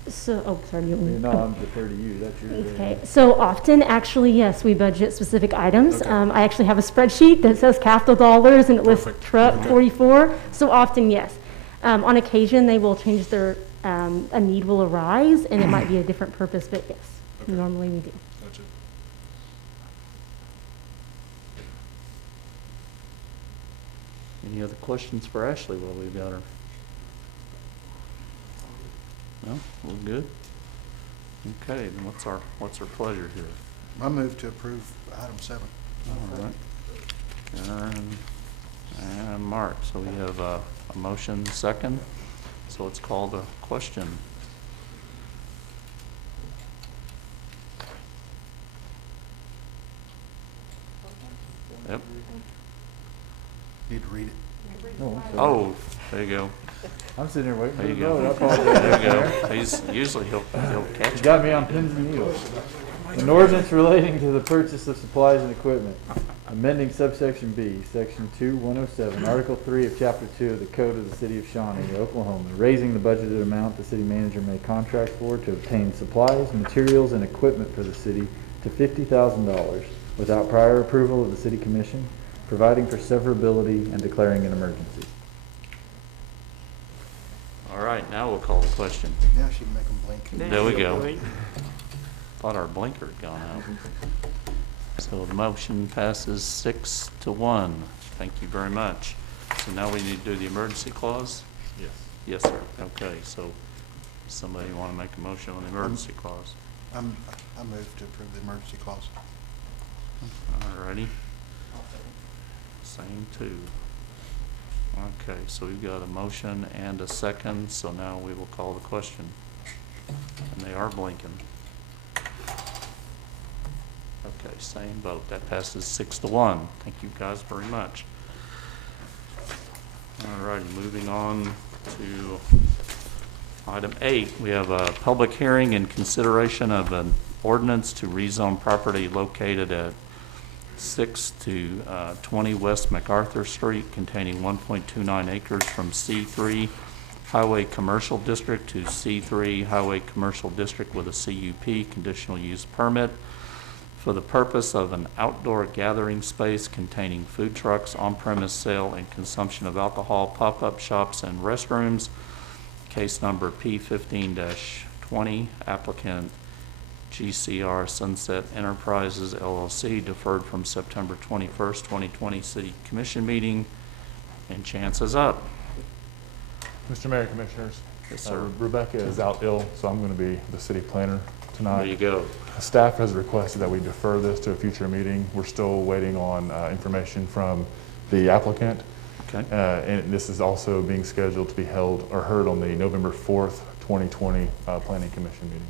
So, oh, sorry. No, I'm defer to you. That's your. Okay. So often, actually, yes, we budget specific items. Okay. I actually have a spreadsheet that says capital dollars, and it lists Perfect. truck Okay. 44. So often, yes. On occasion, they will change their, a need will arise, and it might be a different purpose, but yes, Okay. normally we do. Gotcha. Any other questions for Ashley while we've got her? No, we're good. Okay, then what's our pleasure here? I move to approve item 7. All right. Karen and Mark. So we have a motion second. So let's call the question. Yep. Need to read it. Oh, there you go. I'm sitting here waiting for There the you go. vote. I apologize. There you go. Usually he'll catch You it. got me on pins and needles. An ordinance relating to the purchase of supplies and equipment, amending subsection B, section 2-107, article 3 of chapter 2 of the code of the city of Shawnee, Oklahoma, raising the budgeted amount the city manager may contract for to obtain supplies, materials, and equipment for the city to $50,000 without prior approval of the city commission, providing for severability and declaring an emergency. All right, now we'll call the question. Now she can make them blink. There we go. Thought our blinker had gone out. So the motion passes 6-1. Thank you very much. So now we need to do the emergency clause? Yes. Yes, sir. Okay, so somebody want to make a motion on the emergency clause? I move to approve the emergency clause. All righty. Same two. Okay, so we've got a motion and a second, so now we will call the question. And they are blinking. Okay, same vote. That passes 6-1. Thank you guys very much. All righty, moving on to item 8. We have a public hearing in consideration of an ordinance to rezone property located at 6 to 20 West Macarthur Street containing 1.29 acres from C3 Highway Commercial District to C3 Highway Commercial District with a CUP, conditional use permit, for the purpose of an outdoor gathering space containing food trucks, on-premise sale and consumption of alcohol, pop-up shops, and restrooms. Case number P15-20, applicant GCR Sunset Enterprises LLC, deferred from September 21st, 2020 City Commission meeting, and chance is up. Mr. Mayor, Commissioners. Yes, sir. Rebecca is out ill, so I'm going to be the city planner tonight. There you go. Staff has requested that we defer this to a future meeting. We're still waiting on information from the applicant. Okay. And this is also being scheduled to be held or heard on the November 4th, 2020 Planning Commission meeting.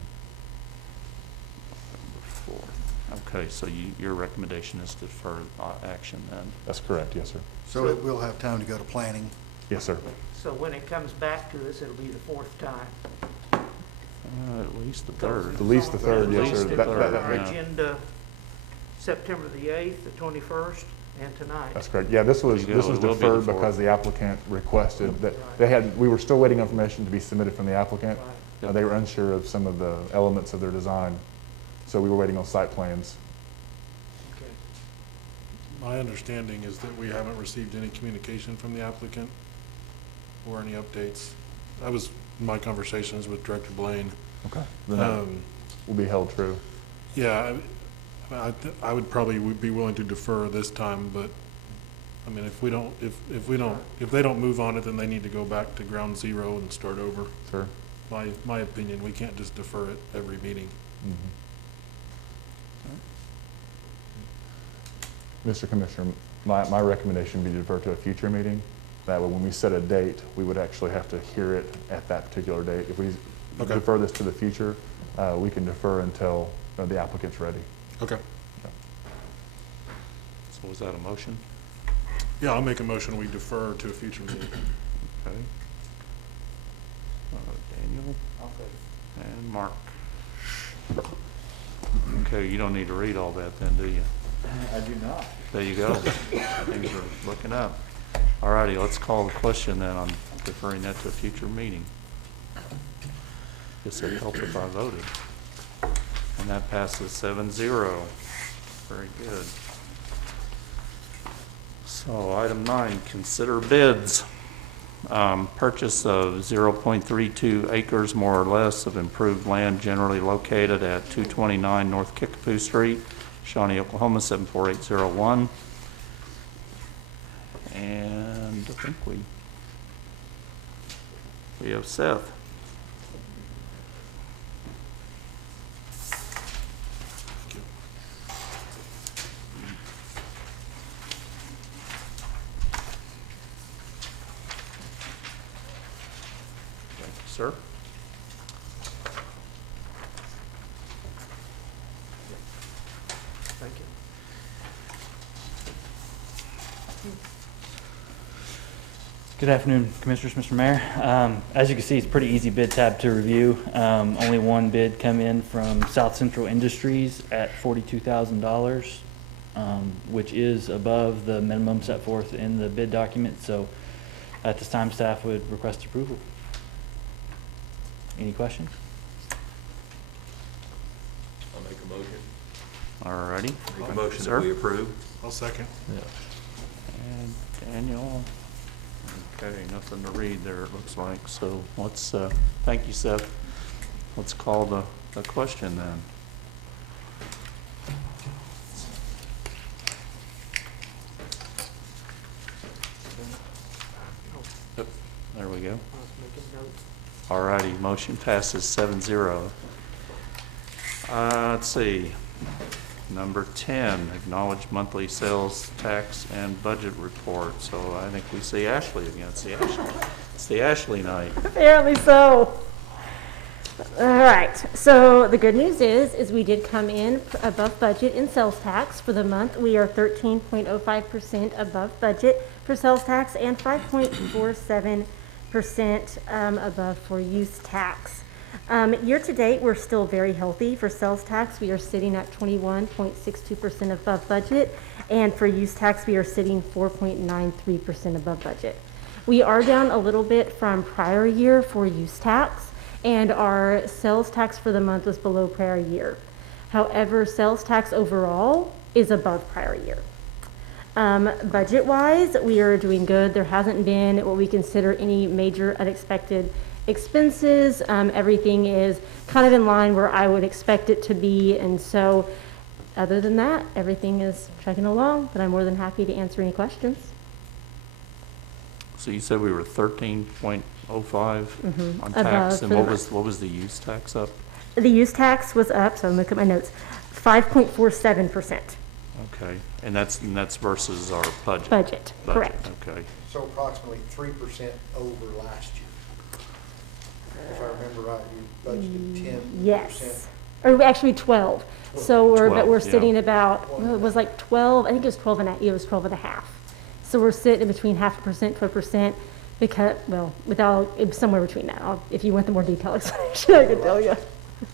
Okay, so your recommendation is to defer action then? That's correct, yes, sir. So it will have time to go to planning. Yes, sir. So when it comes back to us, it'll be the fourth time. At least the third. At least the third, yes, sir. At least the It's third, on our yeah. agenda September the 8th, the 21st, and tonight. That's correct. Yeah, this was There you go. It will be deferred the because fourth. the applicant requested that we were still waiting information to be submitted from the applicant. Right. They were unsure of some of the elements of their design, so we were waiting on site plans. Okay. My understanding is that we haven't received any communication from the applicant or any updates. That was my conversations with Director Blaine. Okay. Then that will be held true. Yeah, I would probably be willing to defer this time, but I mean, if they don't move on it, then they need to go back to ground zero and start over. Sure. My opinion, we can't just defer it every meeting. Mr. Commissioner, my recommendation would be to defer to a future meeting. That way, when we set a date, we would actually have to hear it at that particular date. If we defer this to the future, we can defer until the applicant's ready. Okay. So was that a motion? Yeah, I'll make a motion, we defer to a future meeting. Okay. Daniel? And Mark. Okay, you don't need to read all that then, do you? I do not. There you go. Things are looking up. All righty, let's call the question then on deferring that to a future meeting. Guess it helped if I voted. And that passes 7-0. Very good. So item 9, consider bids. Purchase of 0.32 acres more or less of improved land generally located at 229 North Kickapoo Street, Shawnee, Oklahoma 74801. And I think we have Seth. Thank you, sir. Thank you. Good afternoon, Commissioners, Mr. Mayor. As you can see, it's a pretty easy bid tab to review. Only one bid come in from South Central Industries at $42,000, which is above the minimum set forth in the bid document. So at this time, staff would request approval. Any questions? I'll make a motion. All righty. Make a motion Sir? that we approve. I'll second. And Daniel. Okay, nothing to read there, it looks like. So let's, thank you, Seth. Let's call the question then. Yep, there we go. I was making notes. All righty, motion passes 7-0. Let's see. Number 10, acknowledge monthly sales tax and budget report. So I think we see Ashley again. It's the Ashley night. Apparently so. All right, so the good news is we did come in above budget in sales tax for the month. We are 13.05% above budget for sales tax and 5.47% above for use tax. Year to date, we're still very healthy. For sales tax, we are sitting at 21.62% above budget, and for use tax, we are sitting 4.93% above budget. We are down a little bit from prior year for use tax, and our sales tax for the month was below prior year. However, sales tax overall is above prior year. Budget-wise, we are doing good. There hasn't been what we consider any major unexpected expenses. Everything is kind of in line where I would expect it to be, and so other than that, everything is chugging along, but I'm more than happy to answer any questions. So you said we were 13.05 on tax, Above and for what was the use tax up? The use tax was up, so I'm looking at my notes, 5.47%. Okay, and that's versus our budget? Budget, correct. Okay. So approximately 3% over last year. If I remember right, you budgeted 10%. Yes, or actually 12. So we're, but 12, we're yeah. sitting about, well, it was like 12, I think it was 12 and a, it was 12 and a half. So we're sitting in between 0.5% to 1%, because, well, without, it's somewhere between that. If you want the more detailed explanation, I can tell you.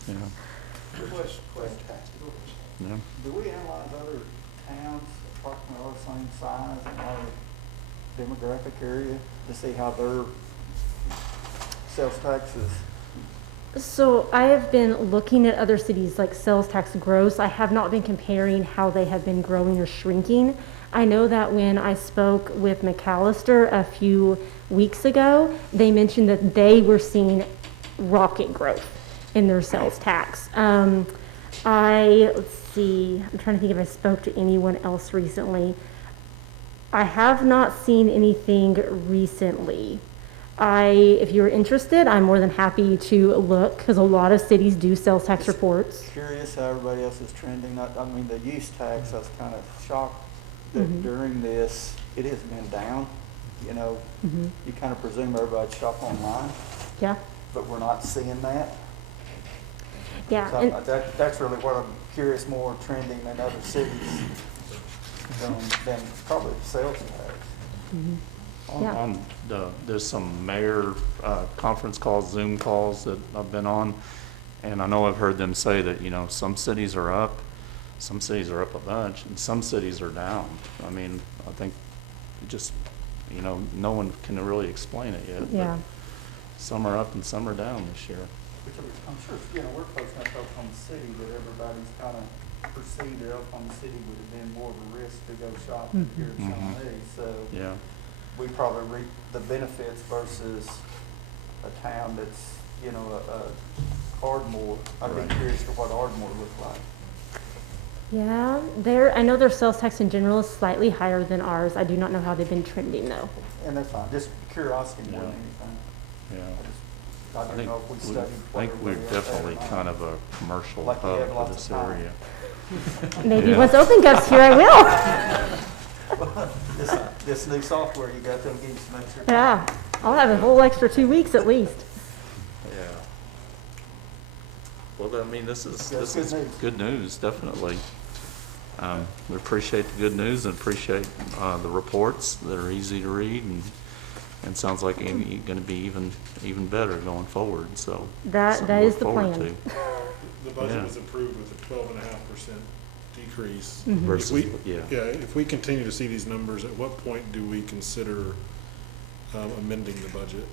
Yeah. Do we analyze other towns approximately our same size and our demographic area to see how their sales taxes? So I have been looking at other cities like sales tax gross. I have not been comparing how they have been growing or shrinking. I know that when I spoke with Macarthur a few weeks ago, they mentioned that they were seeing rocket growth in their sales tax. Let's see, I'm trying to think if I spoke to anyone else recently. I have not seen anything recently. If you're interested, I'm more than happy to look, because a lot of cities do sales tax reports. Curious how everybody else is trending. I mean, the use tax, I was kind of shocked that during this, it has been down. You know, you kind of presume everybody'd shop online. Yeah. But we're not seeing that. Yeah. So And that's really what I'm curious, more trending than other cities than probably the sales tax. Yeah. There's some mayor conference calls, Zoom calls that I've been on, and I know I've heard them say that, you know, some cities are up a bunch, and some cities are down. I mean, I think just, you know, no one can really explain it yet. Yeah. Some are up and some are down this year. Which I'm sure, you know, we're close enough up on the city that everybody's kind of perceived that up on the city would have been more of a risk to go shopping here at Shawnee. So Yeah. we probably reap the benefits versus a town that's, you know, Ardmore. I'd be curious to what Ardmore looked like. yeah, I know their sales tax in general is slightly higher than ours. I do not know how they've been trending though. And that's fine, just curiosity more than anything. Yeah. I don't know if we studied. I think we're definitely kind of a commercial Like you hub have for lots this of time. area. Maybe Yeah. once Open Gov's here, I will. This new software you got, them give you some extra. Yeah, I'll have a whole extra 2 weeks at least. Yeah. Well, I mean, this is good news. good news, definitely. We appreciate the good news and appreciate the reports that are easy to read, and sounds like going to be even better going forward. So That something to is look the forward plan. to. The budget Yeah. was approved with a 12.5% decrease. Versus, If we continue to see these numbers, at what point do we consider amending the budget?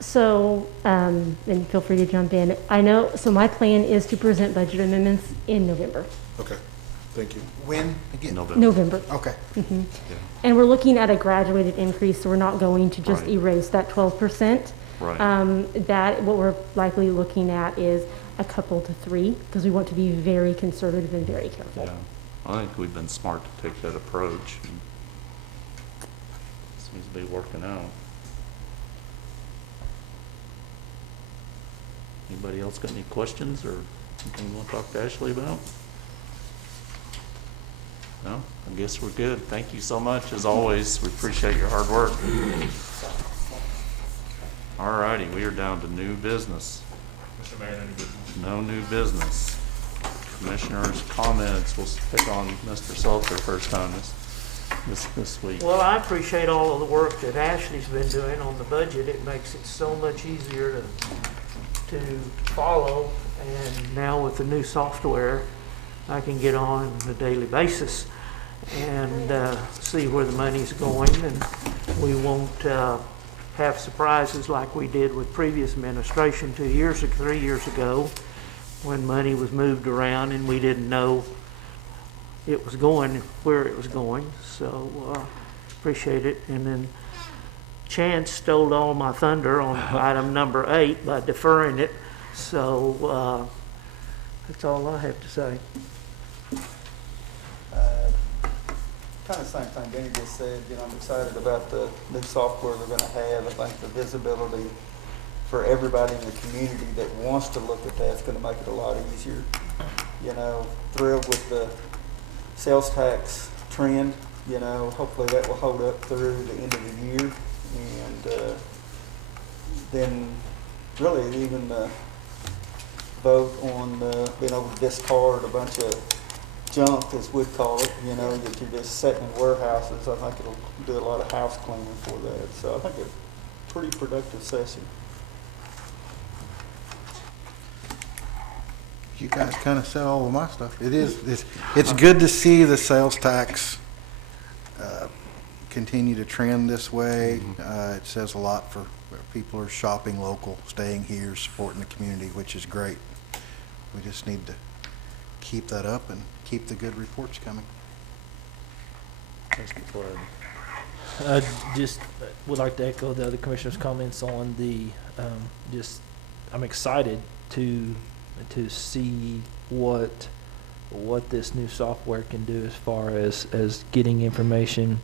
So, and feel free to jump in. I know, so my plan is to present budget amendments in November. Okay, thank you. When again? November. Okay. And we're looking at a graduated increase, so we're not going to just Right. erase that 12%. Right. That, what we're likely looking at is a couple to 3, because we want to be very conservative and very careful. Yeah, I think we've been smart to take that approach. Seems to be working out. Anybody else got any questions or anything you want to talk to Ashley about? No, I guess we're good. Thank you so much, as always. We appreciate your hard work. All righty, we are down to new business. Mr. Mayor, no new business. No new business. Commissioners' comments. We'll pick on Mr. Salter first time this week. Well, I appreciate all of the work that Ashley's been doing on the budget. It makes it so much easier to follow. And now with the new software, I can get on a daily basis and see where the money's going, and we won't have surprises like we did with previous administration 3 years ago, when money was moved around and we didn't know it was going where it was going. So appreciate it. And then Chance stole all my thunder on item number 8 by deferring it. So that's all I have to say. Kind of same thing Danny just said. You know, I'm excited about the new software they're going to have. I think the visibility for everybody in the community that wants to look at that is going to make it a lot easier. You know, thrilled with the sales tax trend. You know, hopefully that will hold up through the end of the year. And then really even vote on being able to discard a bunch of junk, as we'd call it, you know, that you're just setting in warehouses. I think it'll do a lot of house cleaning for that. So I think a pretty productive session. You guys kind of said all of my stuff. It's good to see the sales tax continue to trend this way. It says a lot for people who are shopping local, staying here, supporting the community, which is great. We just need to keep that up and keep the good reports coming. I just would like to echo the other commissioners' comments on the, I'm excited to see what this new software can do as far as getting information,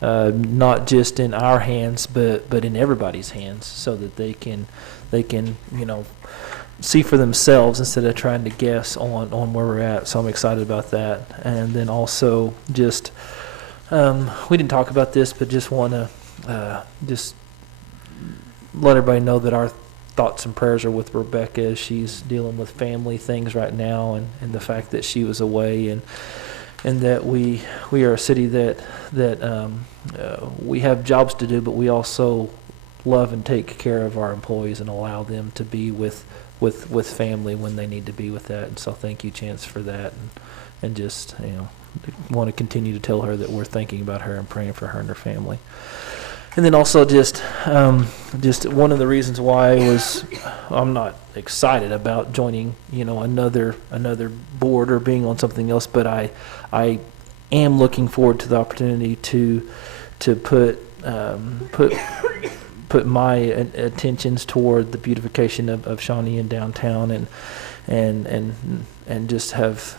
not just in our hands, but in everybody's hands, so that they can, you know, see for themselves instead of trying to guess on where we're at. So I'm excited about that. And then also just, we didn't talk about this, but just want to just let everybody know that our thoughts and prayers are with Rebecca as she's dealing with family things right now, and the fact that she was away, and that we are a city that we have jobs to do, but we also love and take care of our employees and allow them to be with family when they need to be with that. And so thank you, Chance, for that, and just, you know, want to continue to tell her that we're thinking about her and praying for her and her family. And then also just one of the reasons why I'm not excited about joining, you know, another board or being on something else, but I am looking forward to the opportunity to put my attentions toward the beautification of Shawnee and downtown, and just have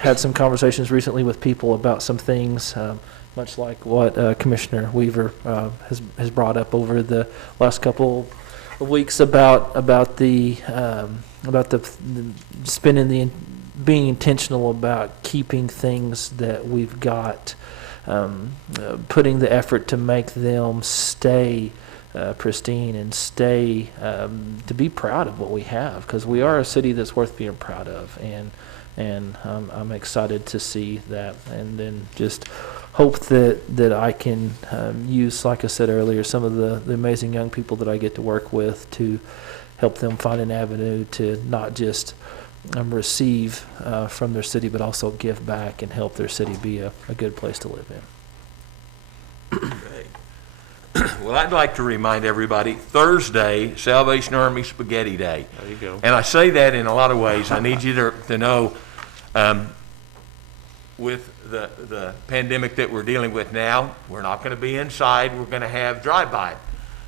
had some conversations recently with people about some things, much like what Commissioner Weaver has brought up over the last couple of weeks about the spending being intentional about keeping things that we've got, putting the effort to make them stay pristine and stay to be proud of what we have, because we are a city that's worth being proud of, and I'm excited to see that, and then just hope that I can use, like I said earlier, some of the amazing young people that I get to work with to help them find an avenue to not just receive from their city, but also give back and help their city be a good place to live in. Well, I'd like to remind everybody, Thursday, Salvation Army Spaghetti Day. There you go. And I say that in a lot of ways. I need you to know, with the pandemic that we're dealing with now, we're not going to be inside. We're going to have drive-by.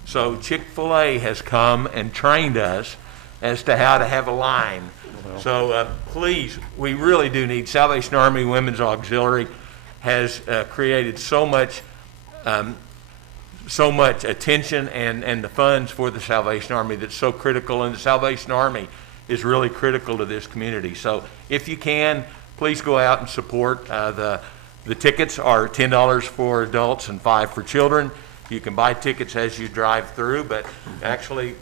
So Chick-fil-A has come and trained us as to how to have a line. So please, we really do need, Salvation Army Women's Auxiliary has created so much attention and the funds for the Salvation Army that's so critical, and the Salvation Army is really critical to this community. So if you can, please go out and support. The tickets are $10 for adults and $5 for children. You can buy tickets as you drive through, but actually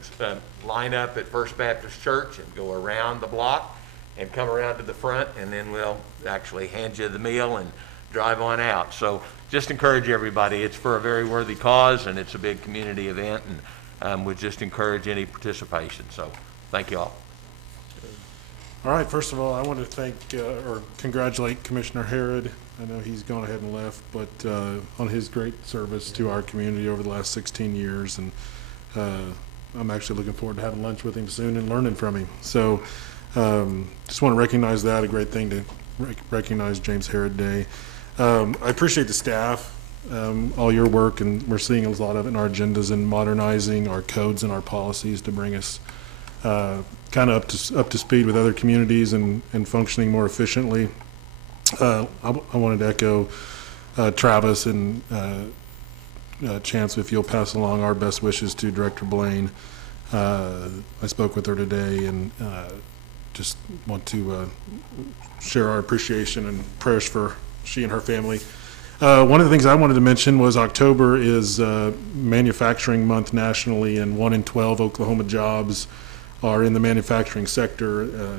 line up at First Baptist Church and go around the block and come around to the front, and then we'll actually hand you the meal and drive on out. So just encourage everybody. It's for a very worthy cause, and it's a big community event, and would just encourage any participation. So thank you all. All right, first of all, I want to thank or congratulate Commissioner Harrod. I know he's gone ahead and left, but on his great service to our community over the last 16 years. And I'm actually looking forward to having lunch with him soon and learning from him. So just want to recognize that, a great thing to recognize James Harrod Day. I appreciate the staff, all your work, and we're seeing a lot of it in our agendas and modernizing our codes and our policies to bring us kind of up to speed with other communities and functioning more efficiently. I wanted to echo Travis and Chance, if you'll pass along our best wishes to Director Blaine. I spoke with her today, and just want to share our appreciation and prayers for she and her family. One of the things I wanted to mention was October is manufacturing month nationally, and 1 in 12 Oklahoma jobs are in the manufacturing sector,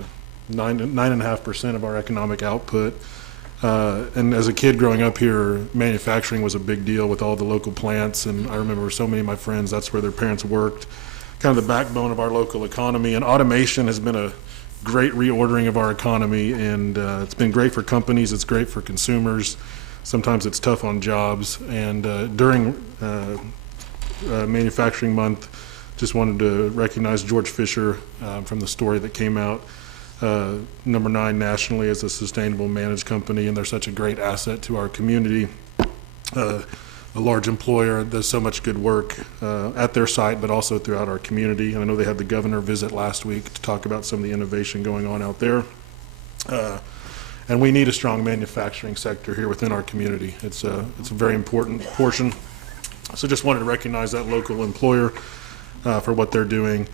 9.5% of our economic output. And as a kid growing up here, manufacturing was a big deal with all the local plants, and I remember so many of my friends, that's where their parents worked, kind of the backbone of our local economy. And automation has been a great reordering of our economy, and it's been great for companies, it's great for consumers. Sometimes it's tough on jobs. And during Manufacturing Month, just wanted to recognize George Fisher from the story that came out. Number 9 nationally as a sustainable managed company, and they're such a great asset to our community. A large employer, does so much good work at their site, but also throughout our community. And I know they had the governor visit last week to talk about some of the innovation going on out there. And we need a strong manufacturing sector here within our community. It's a very important portion. So just wanted to recognize that local employer for what they're doing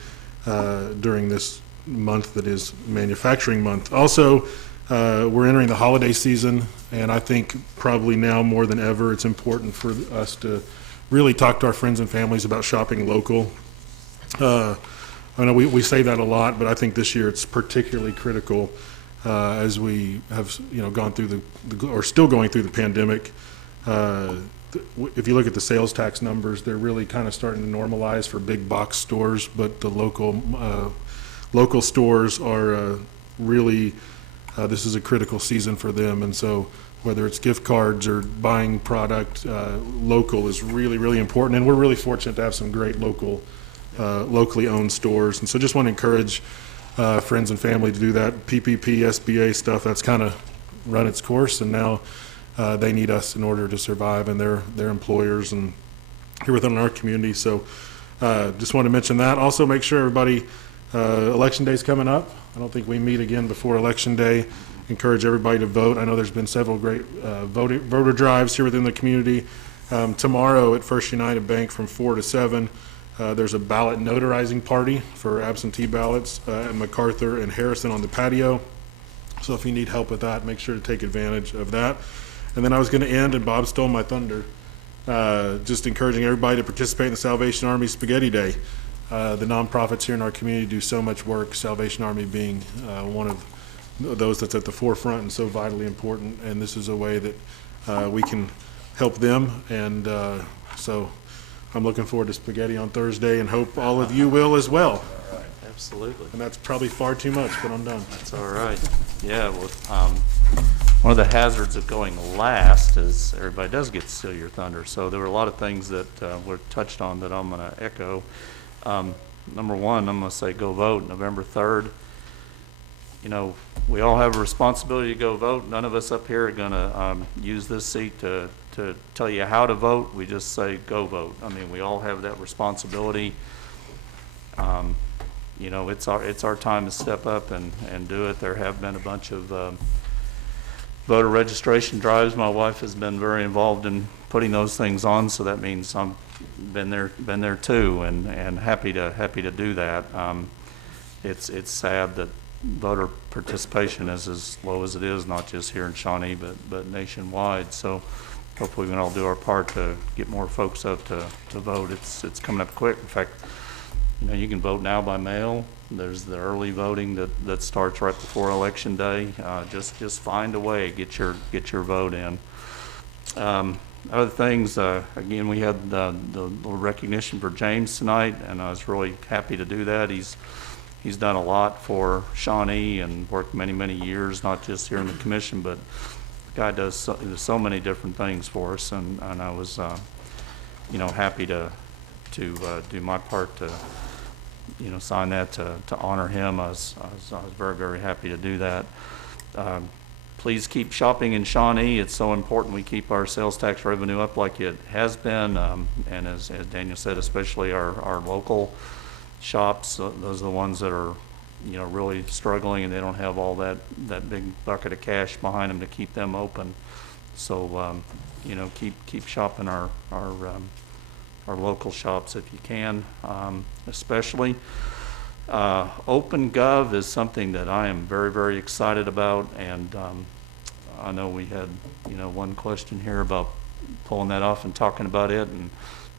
during this month that is Manufacturing Month. Also, we're entering the holiday season, and I think probably now more than ever it's important for us to really talk to our friends and families about shopping local. I know we say that a lot, but I think this year it's particularly critical as we have gone through or still going through the pandemic. If you look at the sales tax numbers, they're really kind of starting to normalize for big box stores, but the local stores are really, this is a critical season for them. And so whether it's gift cards or buying product, local is really, really important. And we're really fortunate to have some great locally owned stores. And so just want to encourage friends and family to do that. PPP, SBA stuff, that's kind of run its course. And now they need us in order to survive, and their employers and here within our community. So just want to mention that. Also make sure everybody, Election Day is coming up. I don't think we meet again before Election Day. Encourage everybody to vote. I know there's been several great voter drives here within the community. Tomorrow at First United Bank from 4 to 7, there's a ballot notarizing party for absentee ballots at Macarthur and Harrison on the patio. So if you need help with that, make sure to take advantage of that. And then I was going to end, and Bob stole my thunder, just encouraging everybody to participate in the Salvation Army Spaghetti Day. The nonprofits here in our community do so much work, Salvation Army being one of those that's at the forefront and so vitally important. And this is a way that we can help them. And so I'm looking forward to spaghetti on Thursday, and hope all of you will as well. Absolutely. And that's probably far too much, but I'm done. That's all right. Yeah, well, one of the hazards of going last is everybody does get to steal your thunder. So there were a lot of things that were touched on that I'm going to echo. Number one, I'm going to say go vote November 3rd. We all have a responsibility to go vote. None of us up here are going to use this seat to tell you how to vote. We just say go vote. I mean, we all have that responsibility. It's our time to step up and do it. There have been a bunch of voter registration drives. My wife has been very involved in putting those things on, so that means I'm been there too, and happy to do that. It's sad that voter participation is as low as it is, not just here in Shawnee, but nationwide. So hopefully we can all do our part to get more folks up to vote. It's coming up quick. In fact, you know, you can vote now by mail. There's the early voting that starts right before Election Day. Just find a way, get your vote in. Other things, again, we had the recognition for James tonight, and I was really happy to do that. He's done a lot for Shawnee and worked many years, not just here in the commission, but the guy does so many different things for us, and I was, you know, happy to do my part to, you know, sign that to honor him. I was very happy to do that. Please keep shopping in Shawnee. It's so important we keep our sales tax revenue up like it has been, and as Daniel said, especially our local shops. Those are the ones that are, you know, really struggling, and they don't have all that big bucket of cash behind them to keep them open. So, you know, keep shopping our local shops if you can, especially. OpenGov is something that I am very excited about, and I know we had, you know, one question here about pulling that off and talking about it, and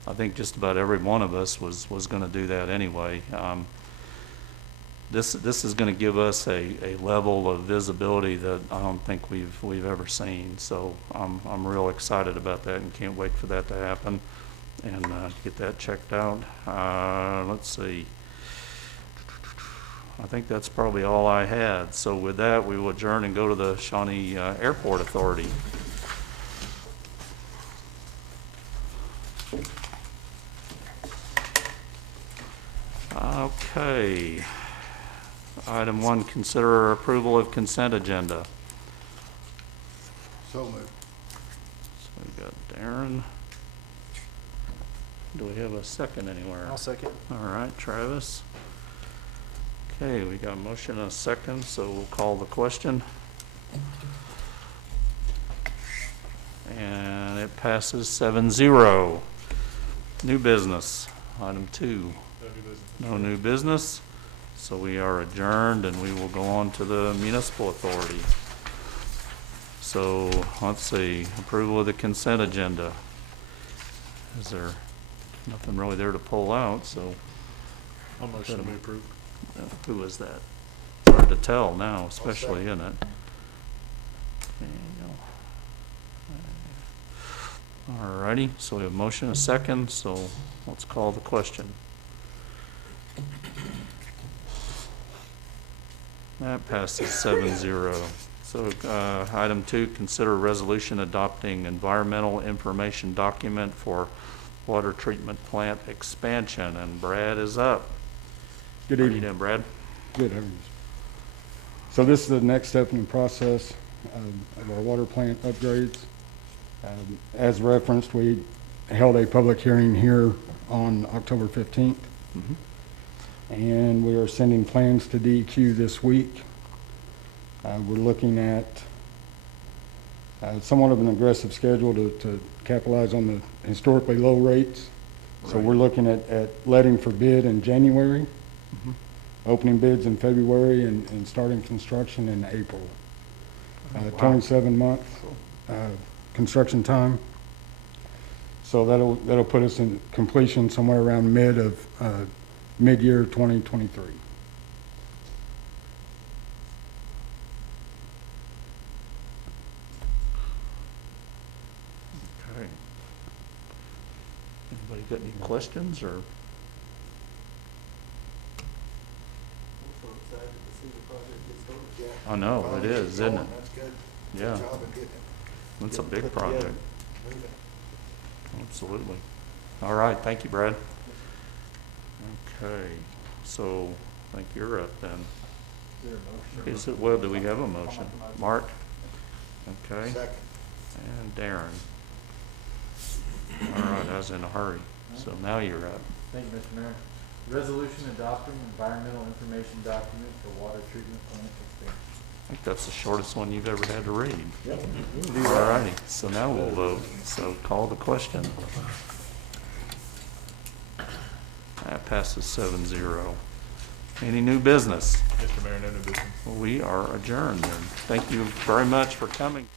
I think just about every one of us was going to do that anyway. This is going to give us a level of visibility that I don't think we've ever seen. So I'm real excited about that and can't wait for that to happen and get that checked out. Let's see. I think that's probably all I had. So with that, we will adjourn and go to the Shawnee Airport Authority. Okay. Item 1, consider approval of consent agenda. So moved. So we got Darren. Do we have a second anywhere? I'll second. All right, Travis. Okay, we got a motion and a second, so we'll call the question. And it passes 7-0. New business, item 2. No new business, so we are adjourned and we will go on to the municipal authority. So let's see, approval of the consent agenda. Is there nothing really there to pull out, so. I'll motion to approve. Who is that? It's hard to tell now, especially, isn't it? All righty, so we have a motion, a second, so let's call the question. That passes 7-0. So item 2, consider resolution adopting environmental information document for water treatment plant expansion, and Brad is up. Good How evening. you doing, Brad? Good, how are you? So this is the next step in the process of our water plant upgrades. As referenced, we held a public hearing here on October 15th. And we are sending plans to DEQ this week. We're looking at somewhat of an aggressive schedule to capitalize on the historically low rates. So we're looking at letting for bid in January, opening bids in February, and starting construction in April. 27-month construction time. So that'll put us in completion somewhere around mid-year 2023. Okay. Anybody got any questions or? I know, it is, isn't it? That's good. Yeah. Good job in getting it. It's a Getting it big put together, project. moving. Absolutely. All right, thank you, Brad. Okay, so I think you're up then. Is it, well, do we have a motion? Mark? Okay. Second. And Darren. All right, I was in a hurry, so now you're up. Thank you, Mr. Mayor. Resolution adopting environmental information document for water treatment plant expansion. I think that's the shortest one you've ever had to read. Yep. All righty, so now we'll vote. So call the question. That passes 7-0. Any new business? Mr. Mayor, no new business. Well, we are adjourned then. Thank you very much for coming.